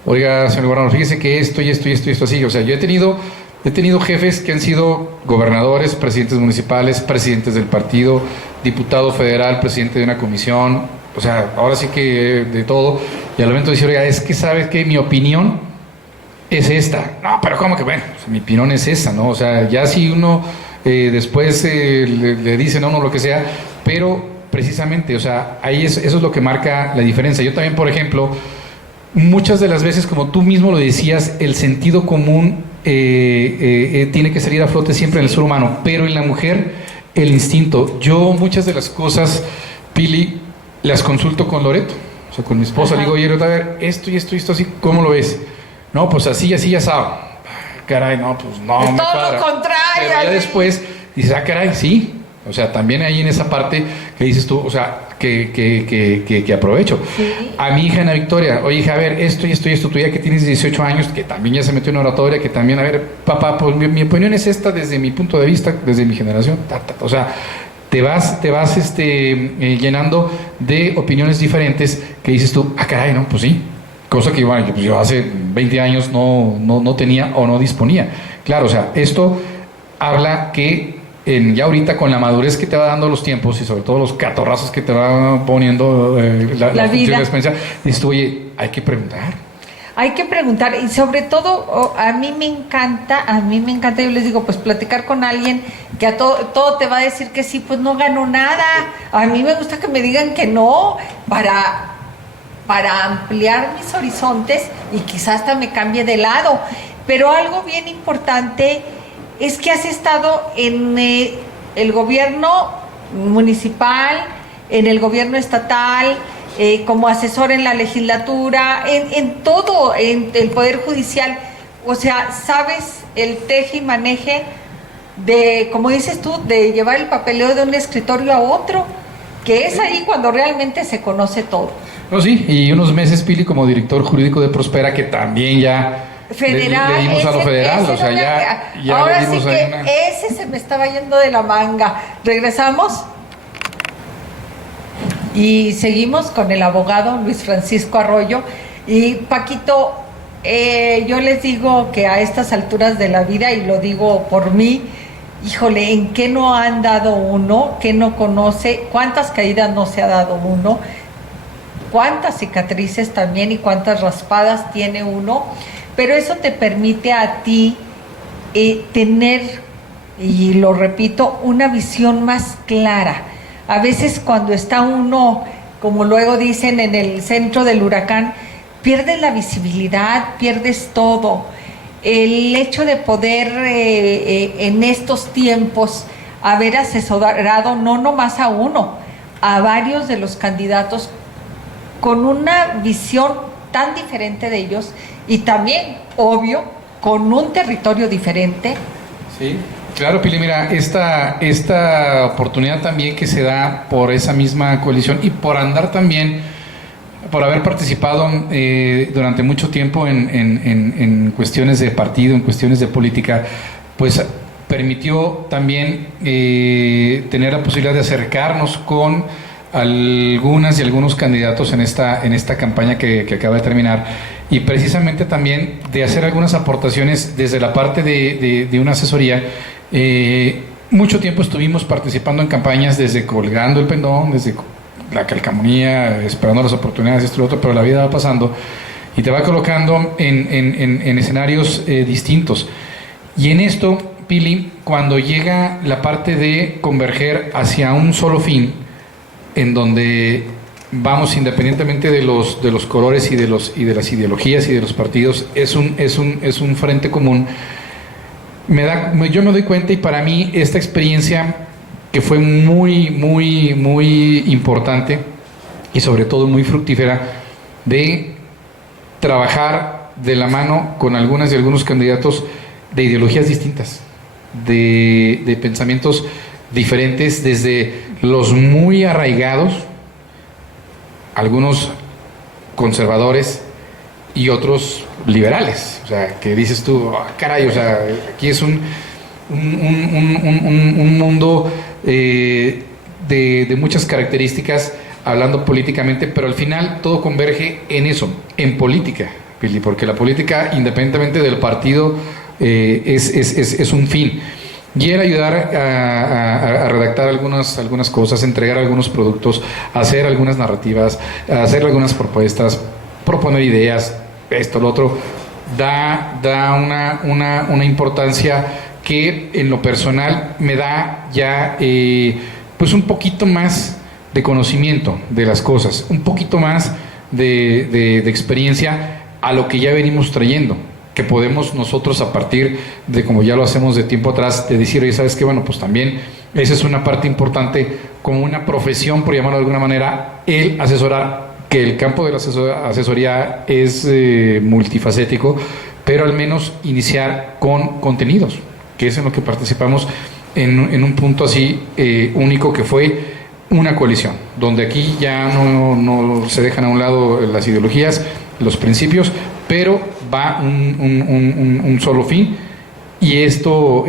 oiga, señor gobernador, fíjese que esto y esto así. O sea, yo he tenido jefes que han sido gobernadores, presidentes municipales, presidentes del partido, diputado federal, presidente de una comisión. O sea, ahora sí que de todo. Y al momento de decir, oiga, es que sabes que mi opinión es esta. No, pero ¿cómo que? Bueno, pues mi opinión es esa, ¿no? O sea, ya si uno después le dicen a uno lo que sea, pero precisamente, o sea, ahí eso es lo que marca la diferencia. Yo también, por ejemplo, muchas de las veces, como tú mismo lo decías, el sentido común tiene que salir a flote siempre en el ser humano, pero en la mujer, el instinto. Yo muchas de las cosas, Pili, las consulto con Loreto, o sea, con mi esposa. Le digo, oye, Loreto, a ver, esto así, ¿cómo lo ves? No, pues así, ya sabe. Caray, no, pues no, me todo lo contrario. Pero ya después dices, caray, sí. O sea, también hay en esa parte que dices tú, o sea, que aprovecho. Sí. A mi hija Ana Victoria, oye, hija, a ver, esto, tú ya que tienes 18 años, que también ya se metió en oratoria, que también, a ver, papá, pues mi opinión es esta desde mi punto de vista, desde mi generación, o sea, te vas llenando de opiniones diferentes que dices tú, caray, no, pues sí, cosa que bueno, yo hace 20 años no tenía o no disponía. Claro, o sea, esto habla que ya ahorita con la madurez que te va dando los tiempos y sobre todo los catorrazos que te va poniendo la vida, la experiencia, dices tú, oye, hay que preguntar. Hay que preguntar y sobre todo a mí me encanta, yo les digo, pues platicar con alguien que a todo te va a decir que sí, pues no ganó nada. A mí me gusta que me digan que no, para ampliar mis horizontes y quizás hasta me cambie de lado. Pero algo bien importante es que has estado en el gobierno municipal, en el gobierno estatal, como asesor en la legislatura, en todo, en el Poder Judicial. O sea, sabes el teje y maneje de, como dices tú, de llevar el papeleo de un escritorio a otro, que es ahí cuando realmente se conoce todo. No, sí, y unos meses, Pili, como director jurídico de Prospera, que también ya Federal, le dimos a lo federal, o sea, ya ahora le sí dimos que ahí una... ese se me estaba yendo de la manga. ¿Regresamos? Y seguimos con el abogado Luis Francisco Arroyo. Y Paquito, yo les digo que a estas alturas de la vida, y lo digo por mí, híjole, ¿en qué no han dado uno? ¿Qué no conoce? ¿Cuántas caídas no se ha dado uno? ¿Cuántas cicatrices también y cuántas raspadas tiene uno? Pero eso te permite a ti tener, y lo repito, una visión más clara. A veces cuando está uno, como luego dicen, en el centro del huracán, pierdes la visibilidad, pierdes todo. El hecho de poder en estos tiempos haber asesorado no nomás a uno, a varios de los candidatos con una visión tan diferente de ellos y también, obvio, con un territorio diferente. Sí, claro, Pili, mira, esta oportunidad también que se da por esa misma coalición y por andar también, por haber participado durante mucho tiempo en cuestiones de partido, en cuestiones de política, pues permitió también tener la posibilidad de acercarnos con algunas y algunos candidatos en esta campaña que acaba de terminar, y precisamente también de hacer algunas aportaciones desde la parte de una asesoría. Mucho tiempo estuvimos participando en campañas desde colgando el pendón, desde la calcamonía, esperando las oportunidades, esto y lo otro, pero la vida va pasando y te va colocando en escenarios distintos. Y en esto, Pili, cuando llega la parte de converger hacia un solo fin, en donde vamos independientemente de los colores y de las ideologías y de los partidos, es un frente común. Yo me doy cuenta, y para mí esta experiencia que fue muy, muy, muy importante y sobre todo muy fructífera, de trabajar de la mano con algunas y algunos candidatos de ideologías distintas, de pensamientos diferentes, desde los muy arraigados, algunos conservadores y otros liberales, o sea, que dices tú, oh, caray, o sea, aquí es un mundo de muchas características, hablando políticamente, pero al final todo converge en eso, en política, Pili, porque la política, independientemente del partido, es un fin. Y era ayudar a redactar algunas cosas, entregar algunos productos, hacer algunas narrativas, hacer algunas propuestas, proponer ideas, esto, lo otro. Da una importancia que en lo personal me da ya pues un poquito más de conocimiento de las cosas, un poquito más de experiencia a lo que ya venimos trayendo, que podemos nosotros, a partir de, como ya lo hacemos de tiempo atrás, de decir, oye, ¿sabes qué? Bueno, pues también esa es una parte importante, como una profesión, por llamarlo de alguna manera, el asesorar, que el campo de la asesoría es multifacético, pero al menos iniciar con contenidos, que es en lo que participamos en un punto así único, que fue una coalición, donde aquí ya no se dejan a un lado las ideologías, los principios, pero va un solo fin, y esto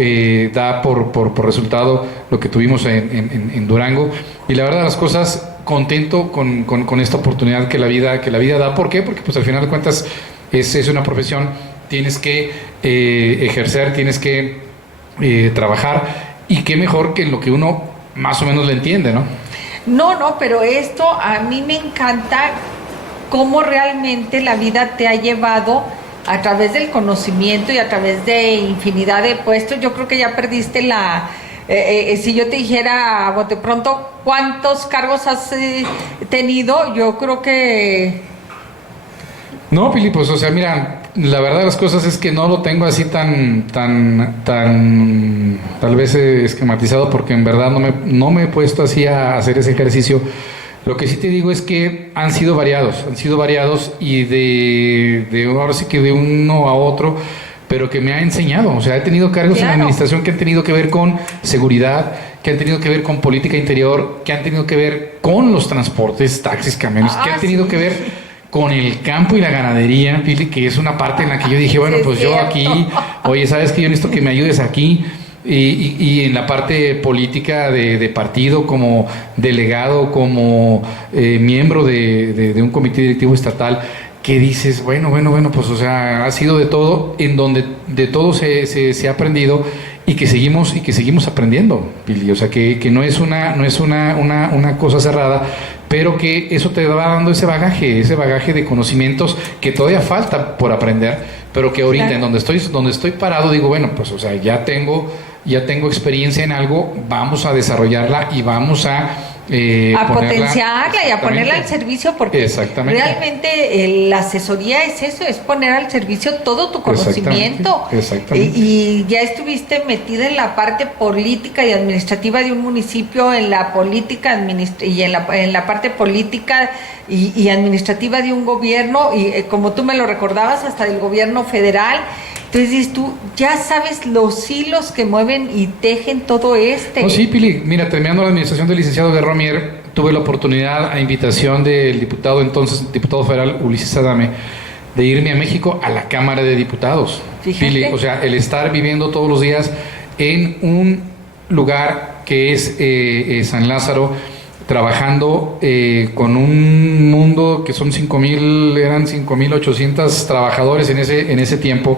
da por resultado lo que tuvimos en Durango. Y la verdad, las cosas, contento con esta oportunidad que la vida da. ¿Por qué? Porque pues al final de cuentas es una profesión, tienes que ejercer, tienes que trabajar, y qué mejor que en lo que uno más o menos le entiende, ¿no? No, pero esto a mí me encanta, cómo realmente la vida te ha llevado a través del conocimiento y a través de infinidad de puestos. Yo creo que ya perdiste si yo te dijera a bote pronto cuántos cargos has tenido, yo creo que... No, Pili, pues, o sea, mira, la verdad de las cosas es que no lo tengo así tan tal vez esquematizado, porque en verdad no me he puesto así a hacer ese ejercicio. Lo que sí te digo es que han sido variados, y ahora sí que de uno a otro, pero que me ha enseñado. O sea, he tenido cargos en la administración que han tenido que ver con seguridad, que han tenido que ver con política interior, que han tenido que ver con los transportes, taxis, camiones, que han tenido que ver con el campo y la ganadería, Pili, que es una parte en la que yo dije, bueno, pues yo aquí, oye, ¿sabes qué? Yo necesito que me ayudes aquí. Y en la parte política de partido, como delegado, como miembro de un comité directivo estatal, que dices, bueno, pues o sea, ha sido de todo, en donde de todo se ha aprendido y que seguimos aprendiendo, Pili. O sea, que no es una cosa cerrada, pero que eso te va dando ese bagaje de conocimientos que todavía falta por aprender, pero que ahorita, claro, en donde estoy parado, digo, bueno, pues o sea, ya tengo experiencia en algo, vamos a desarrollarla y vamos a potenciarla y a ponerla al servicio, porque realmente la asesoría es eso, es poner al servicio todo tu conocimiento. Exactamente. Y ya estuviste metida en la parte política y administrativa de un municipio, en la política y en la parte política y administrativa de un gobierno, y como tú me lo recordabas, hasta del gobierno federal. Entonces tú ya sabes los hilos que mueven y tejen todo No, sí, Pili, mira, terminando la administración del licenciado Guerromier, tuve la oportunidad, a invitación del diputado federal Ulises Adame, de irme a México a la Cámara de Diputados. Fíjate. Pili, o sea, el estar viviendo todos los días en un lugar que es San Lázaro, trabajando con un mundo que son 5,800 trabajadores en ese tiempo,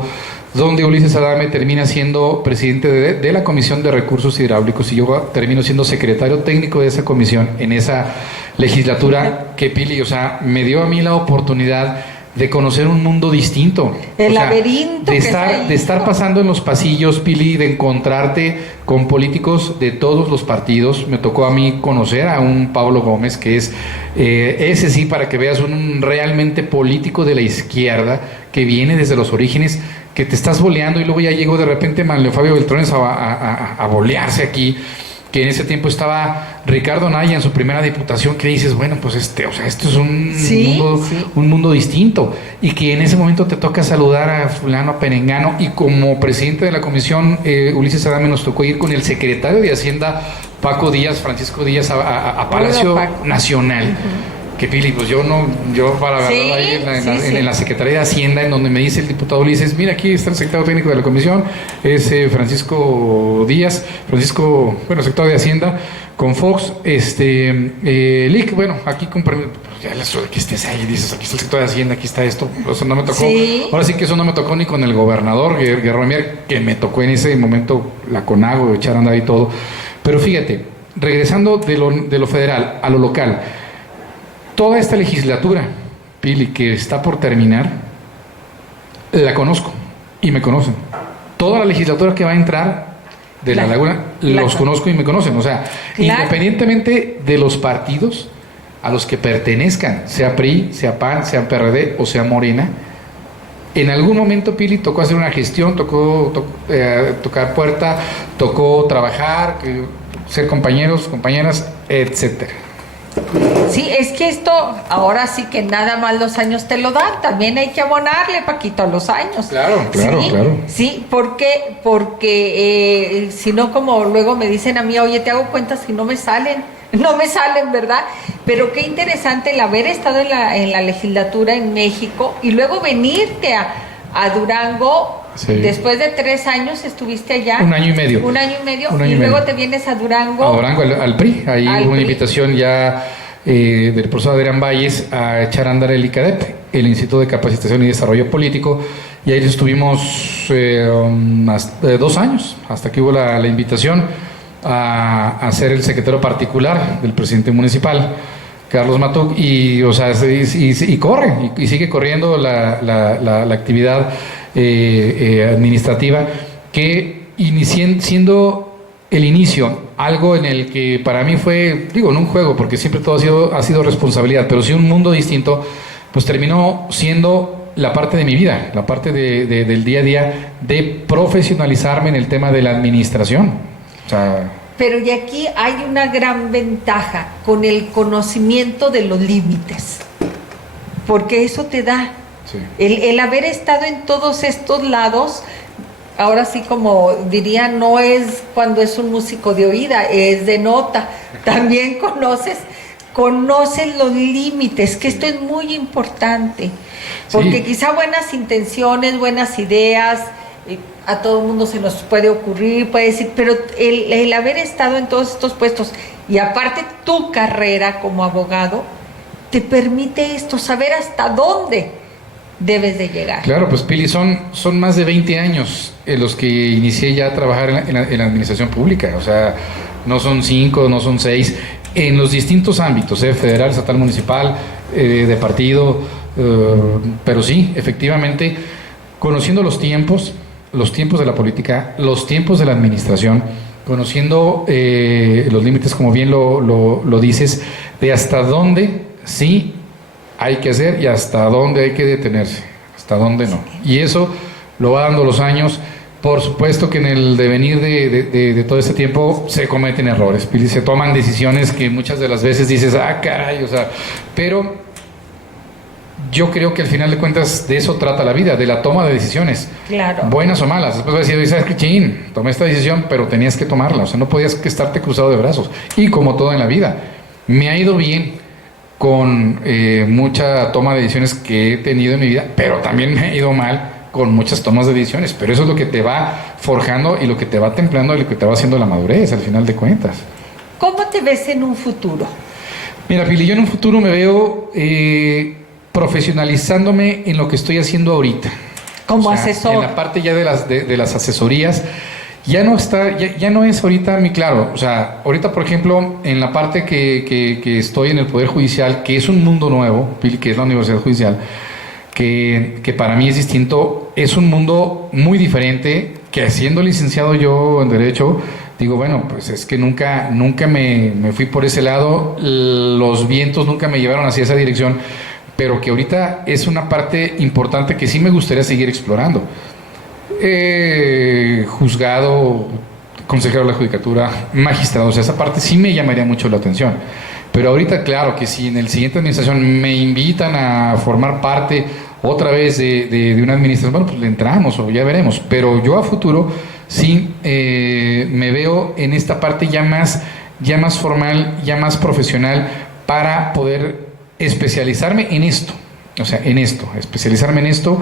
donde Ulises Adame termina siendo presidente de la Comisión de Recursos Hidráulicos y yo termino siendo secretario técnico de esa comisión en esa legislatura, que, Pili, o sea, me dio a mí la oportunidad de conocer un mundo distinto. El laberinto de estar pasando en los pasillos, Pili, de encontrarte con políticos de todos los partidos. Me tocó a mí conocer a un Pablo Gómez, que es, ese sí, para que veas, un realmente político de la izquierda, que viene desde los orígenes, que te estás boleando, y luego ya llegó de repente Manlio Fabio Beltrones a bolearse aquí, que en ese tiempo estaba Ricardo Naya en su primera diputación, que dices, bueno, pues esto es un mundo distinto, y que en ese momento te toca saludar a fulano, a perengano, y como presidente de la comisión, Ulises Adame, nos tocó ir con el secretario de Hacienda, Francisco Díaz, a Palacio Nacional. Que, Pili, pues yo para verdad, ahí en la Secretaría de Hacienda, en donde me dice el diputado Ulises, mira, aquí está el secretario técnico de la comisión, es secretario de Hacienda, con Fox, Lic, bueno, aquí con permiso, ya que estés ahí, dices, aquí está el secretario de Hacienda, aquí está esto, eso no me tocó, ahora sí que eso no me tocó ni con el gobernador Guerromier, que me tocó en ese momento la CONAGO, echar a andar y todo, pero fíjate, regresando de lo federal a lo local, toda esta legislatura, Pili, que está por terminar, la conozco y me conocen. Toda la legislatura que va a entrar de La Laguna, los conozco y me conocen. O sea, independientemente de los partidos a los que pertenezcan, sea PRI, sea PAN, sea PRD o sea Morena, en algún momento, Pili, tocó hacer una gestión, tocó tocar puerta, tocó trabajar, ser compañeros, compañeras, etcétera. Sí, es que esto, ahora sí que nada más los años te lo dan, también hay que abonarle, Paquito, a los años. Claro. Sí, porque si no, como luego me dicen a mí, oye, te hago cuentas y no me salen, ¿verdad? Pero qué interesante el haber estado en la legislatura en México y luego venirte a Durango. Sí. Después de 3 años estuviste allá. 1 año y medio. Y luego te vienes a Durango. A Durango, al PRI. Ahí hubo una invitación ya del profesor Adrián Valles a echar a andar el ICADEP, el Instituto de Capacitación y Desarrollo Político. Y ahí estuvimos 2 años, hasta que hubo la invitación a ser el secretario particular del presidente municipal, Carlos Matuc, y corre, y sigue corriendo la actividad administrativa, que siendo el inicio, algo en el que para mí fue, no un juego, porque siempre todo ha sido responsabilidad, pero sí un mundo distinto, pues terminó siendo la parte de mi vida, la parte del día a día, de profesionalizarme en el tema de la administración. O sea, pero y aquí hay una gran ventaja con el conocimiento de los límites, porque eso te da el haber estado en todos estos lados. Ahora sí, como diría, no es cuando es un músico de oída, es de nota. También conoces conoces los límites, que esto es muy importante, porque Sí. quizá buenas intenciones, buenas ideas, a todo el mundo se nos puede ocurrir, puede decir, pero el haber estado en todos estos puestos y aparte tu carrera como abogado, te permite esto, saber hasta dónde debes de llegar. Claro, pues Pili, son más de 20 años en los que inicié ya a trabajar en la administración pública, o sea, no son 5, no son 6, en los distintos ámbitos, federal, estatal, municipal, de partido, pero sí, efectivamente, conociendo los tiempos de la política, los tiempos de la administración, conociendo los límites, como bien lo dices, de hasta dónde sí hay que hacer y hasta dónde hay que detenerse, hasta dónde no. Y eso lo va dando los años. Por supuesto que en el devenir de todo este tiempo se cometen errores, se toman decisiones que muchas de las veces dices, caray, o sea, pero yo creo que al final de cuentas de eso trata la vida, de la toma de decisiones, Claro. buenas o malas. Después vas a decir, ¿sabes qué, chin? Tomé esta decisión, pero tenías que tomarla, o sea, no podías que estarte cruzado de brazos. Y como todo en la vida, me ha ido bien con mucha toma de decisiones que he tenido en mi vida, pero también me ha ido mal con muchas tomas de decisiones, pero eso es lo que te va forjando y lo que te va templando y lo que te va haciendo la madurez al final de cuentas. ¿Cómo te ves en un futuro? Mira, Pili, yo en un futuro me veo profesionalizándome en lo que estoy haciendo ahorita. Como O sea, asesor. en la parte ya de las asesorías, ya no es ahorita muy claro. O sea, ahorita, por ejemplo, en la parte que estoy en el Poder Judicial, que es un mundo nuevo, Pili, que es la Universidad Judicial, que para mí es distinto, es un mundo muy diferente, que siendo licenciado yo en Derecho, digo, bueno, pues es que nunca me fui por ese lado, los vientos nunca me llevaron hacia esa dirección, pero que ahorita es una parte importante que sí me gustaría seguir explorando. Juzgado, consejero de la Judicatura, magistrado, o sea, esa parte sí me llamaría mucho la atención. Pero ahorita, claro, que si en el siguiente administración me invitan a formar parte otra vez de una administración, bueno, pues le entramos o ya veremos. Pero yo a futuro sí me veo en esta parte ya más formal, ya más profesional, para poder especializarme en esto. O sea, especializarme en esto,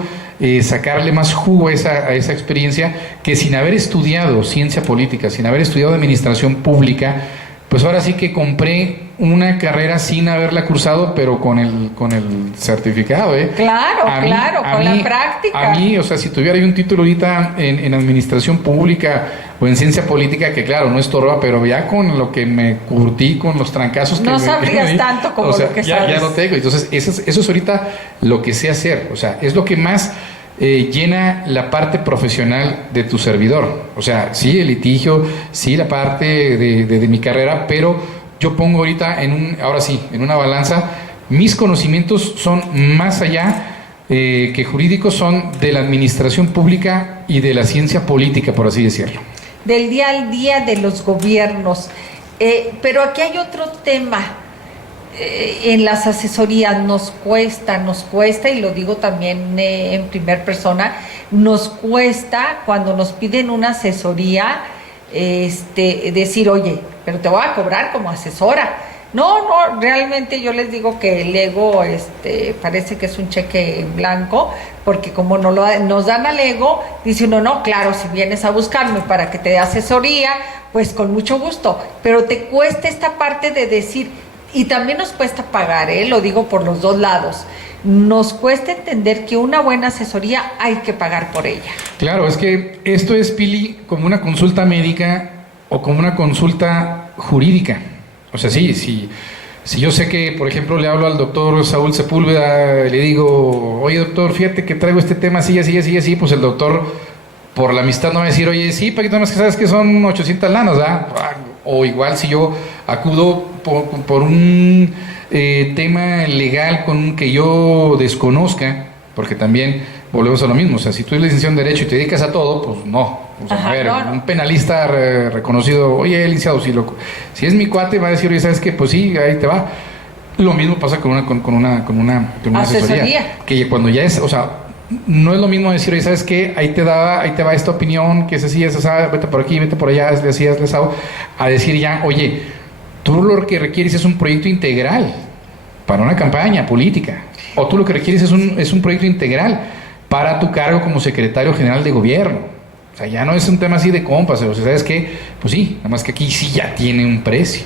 sacarle más jugo a esa experiencia, que sin haber estudiado ciencia política, sin haber estudiado administración pública, pues ahora sí que compré una carrera sin haberla cursado, pero con el certificado, Claro, con la práctica. A mí, o sea, si tuviera yo un título ahorita en administración pública o en ciencia política, que claro, no estorba, pero ya con lo que me curtí, con los trancazos que no me sabrías tanto como lo que sabes. Ya lo tengo. Entonces, eso es ahorita lo que sé hacer. O sea, es lo que más llena la parte profesional de tu servidor. O sea, sí, el litigio, sí, la parte de mi carrera, pero yo pongo ahorita en una balanza, mis conocimientos son más allá que jurídicos, son de la administración pública y de la ciencia política, por así decirlo. Del día al día de los gobiernos. Pero aquí hay otro tema. En las asesorías nos cuesta, y lo digo también en primera persona, nos cuesta cuando nos piden una asesoría, decir, oye, pero te voy a cobrar como asesora. No, realmente yo les digo que el ego parece que es un cheque en blanco, porque como nos dan al ego, dice uno, no, claro, si vienes a buscarme para que te dé asesoría, pues con mucho gusto, pero te cuesta esta parte de decir, y también nos cuesta pagar, lo digo por los dos lados, nos cuesta entender que una buena asesoría hay que pagar por ella. Claro, es que esto es, Pili, como una consulta médica o como una consulta jurídica. O sea, si yo sé que, por ejemplo, le hablo al doctor Saúl Sepúlveda, le digo, oye doctor, fíjate que traigo este tema así, pues el doctor, por la amistad, no va a decir, oye, sí, Paquito, más que sabes que son 800 lanas, ¿verdad? O igual si yo acudo por un tema legal que yo desconozca, porque también volvemos a lo mismo, o sea, si tú eres licenciado en Derecho y te dedicas a todo, pues no. O sea, un penalista reconocido, oye, licenciado, si es mi cuate, va a decir, oye, ¿sabes qué? Pues sí, ahí te va. Lo mismo pasa con una asesoría. Que cuando ya es, o sea, no es lo mismo decir, oye, ¿sabes qué? Ahí te va esta opinión, que es así, vete por aquí, vete por allá, hazle así, hazle así, a decir ya, oye, Tú lo que requieres es un proyecto integral para una campaña política. O tú lo que requieres es un proyecto integral para tu cargo como secretario general de gobierno. O sea, ya no es un tema así de compas. O sea, ¿sabes qué? Pues sí, nada más que aquí sí ya tiene un precio.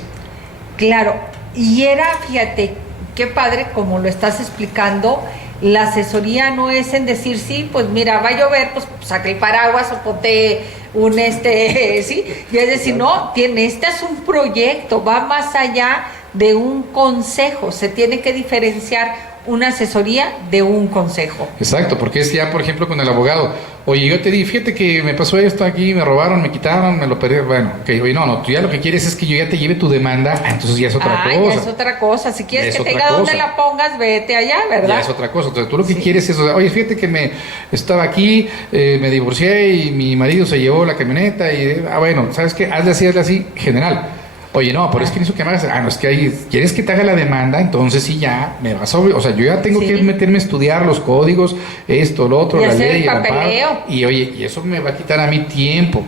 Claro, y fíjate, qué padre como lo estás explicando. La asesoría no es en decir, sí, pues mira, va a llover, pues saca el paraguas o ponte un sí, y es decir, no, este es un proyecto, va más allá de un consejo, se tiene que diferenciar una asesoría de un consejo. Exacto, porque es ya, por ejemplo, con el abogado, oye, yo te di, fíjate que me pasó esto aquí, me robaron, me quitaron, me lo perdí, bueno, okay, oye, no, tú ya lo que quieres es que yo ya te lleve tu demanda, entonces ya es otra cosa. Ya es otra cosa, si quieres que te diga dónde la pongas, vete allá, ¿verdad? Ya es otra cosa, entonces tú lo que quieres es, oye, fíjate que estaba aquí, me divorcié y mi marido se llevó la camioneta y, bueno, ¿sabes qué? Hazle así, general. Oye, no, pero es que eso que me hagas, no, es que ahí, ¿quieres que te haga la demanda? Entonces sí, ya, me vas a, o sea, yo ya tengo que meterme a estudiar los códigos, esto, lo otro, y la hacer ley, el papeleo. Y oye, y eso me va a quitar a mi tiempo,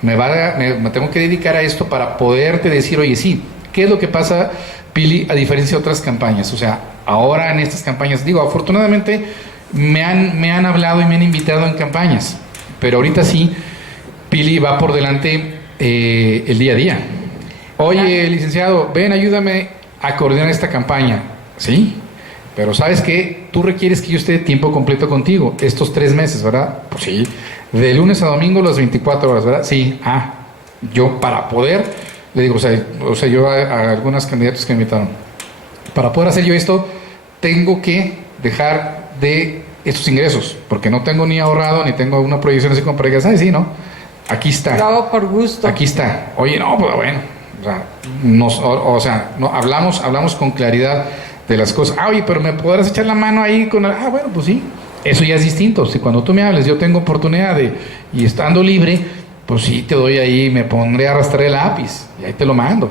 me tengo que dedicar a esto para poderte decir, oye, sí, ¿qué es lo que pasa, Pili, a diferencia de otras campañas? O sea, ahora en estas campañas, digo, afortunadamente me han hablado y me han invitado en campañas, pero ahorita sí, Pili va por delante el día a día. Oye, licenciado, ven, ayúdame a coordinar esta campaña. Sí, pero ¿sabes qué? Tú requieres que yo esté de tiempo completo contigo, estos 3 meses, ¿verdad? Pues sí, de lunes a domingo las 24 horas, ¿verdad? Sí, yo para poder, le digo, o sea yo a algunos candidatos que me invitaron, para poder hacer yo esto, tengo que dejar de estos ingresos, porque no tengo ni ahorrado, ni tengo una proyección así como para que, ¿sabes? Sí, ¿no? Aquí está. Lo hago por gusto. Aquí está. Oye, no, pues bueno. Hablamos con claridad de las cosas. Oye, pero me podrás echar la mano ahí con bueno, pues sí. Eso ya es distinto. Si cuando tú me hables yo tengo oportunidad y estando libre, pues sí te doy ahí, me pondré a arrastrar el lápiz y ahí te lo mando.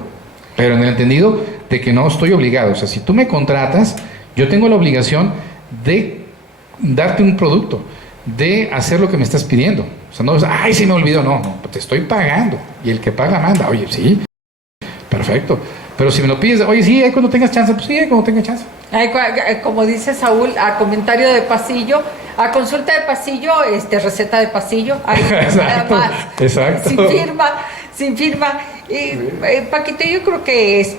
Pero en el entendido de que no estoy obligado. O sea, si tú me contratas, yo tengo la obligación de darte un producto, de hacer lo que me estás pidiendo. O sea, no es, se me olvidó. No, te estoy pagando. Y el que paga manda. Oye, sí. Perfecto. Pero si me lo pides, oye, sí, cuando tengas chance, pues sí, cuando tengas chance. Como dice Saúl, a comentario de pasillo, a consulta de pasillo, receta de pasillo. Exacto, nada más. exacto. Sin firma. Paquito, yo creo que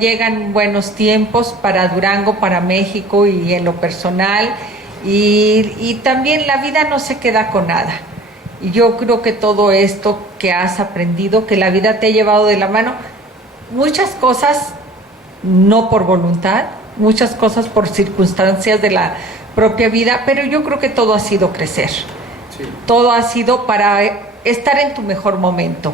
llegan buenos tiempos para Durango, para México y en lo personal. Y también la vida no se queda con nada. Y yo creo que todo esto que has aprendido, que la vida te ha llevado de la mano, muchas cosas no por voluntad, muchas cosas por circunstancias de la propia vida, pero yo creo que todo ha sido crecer. Sí. Todo ha sido para estar en tu mejor momento.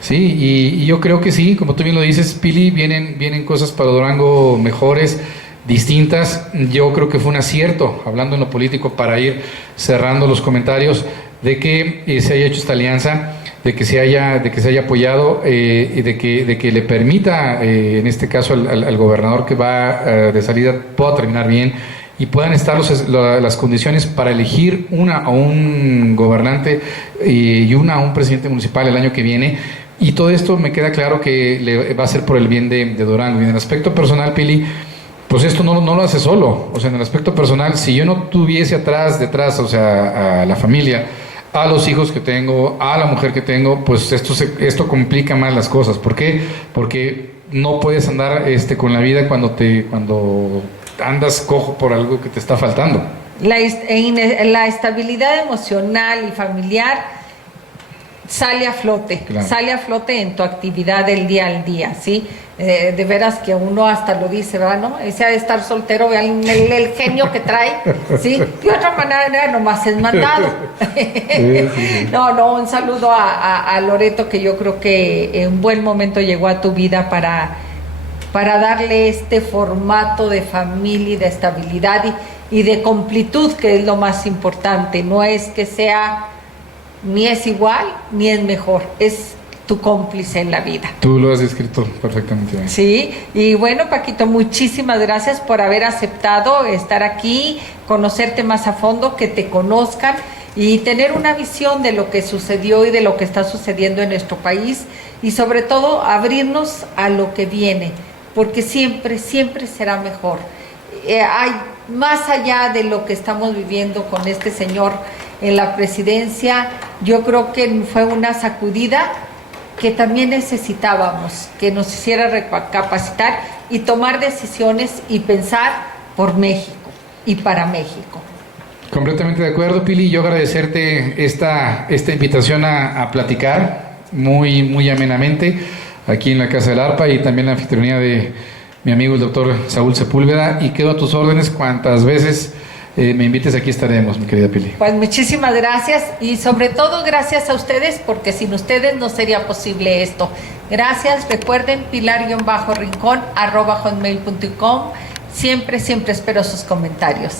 Sí, y yo creo que sí, como tú bien lo dices, Pili, vienen cosas para Durango mejores, distintas. Yo creo que fue un acierto, hablando en lo político, para ir cerrando los comentarios, de que se haya hecho esta alianza, de que se haya apoyado y de que le permita, en este caso al gobernador que va de salida, pueda terminar bien y puedan estar las condiciones para elegir a un gobernante y a un presidente municipal el año que viene. Y todo esto me queda claro que va a ser por el bien de Durango. Y en el aspecto personal, Pili, pues esto no lo hace solo. O sea, en el aspecto personal, si yo no tuviese detrás, o sea, a la familia, a los hijos que tengo, a la mujer que tengo, pues esto complica más las cosas. ¿Por qué? Porque no puedes andar con la vida cuando andas cojo por algo que te está faltando. La estabilidad emocional y familiar sale a flote, claro. Sale a flote en tu actividad del día al día, ¿sí? De veras que uno hasta lo dice, ¿verdad? ¿No? Ese de estar soltero, vean el genio que trae, ¿sí? De otra manera, nomás es mandado. Sí. No, un saludo a Loreto, que yo creo que en buen momento llegó a tu vida para darle este formato de familia y de estabilidad y de completud, que es lo más importante. No es que sea ni es igual ni es mejor, es tu cómplice en la vida. Tú lo has descrito perfectamente bien. Sí, y bueno, Paquito, muchísimas gracias por haber aceptado estar aquí, conocerte más a fondo, que te conozcan y tener una visión de lo que sucedió y de lo que está sucediendo en nuestro país y sobre todo abrirnos a lo que viene, porque siempre, siempre será mejor. Hay más allá de lo que estamos viviendo con este señor en la presidencia, yo creo que fue una sacudida que también necesitábamos, que nos hiciera recapacitar y tomar decisiones y pensar por México y para México. Completamente de acuerdo, Pili. Yo agradecerte esta invitación a platicar muy, muy amenamente aquí en la Casa del Arpa y también la anfitrionía de mi amigo el doctor Saúl Sepúlveda, y quedo a tus órdenes cuantas veces me invites, aquí estaremos, mi querida Pili. Pues muchísimas gracias y sobre todo gracias a ustedes, porque sin ustedes no sería posible esto. Gracias, recuerden pilar_rincón@hotmail.com. Siempre, siempre espero sus comentarios.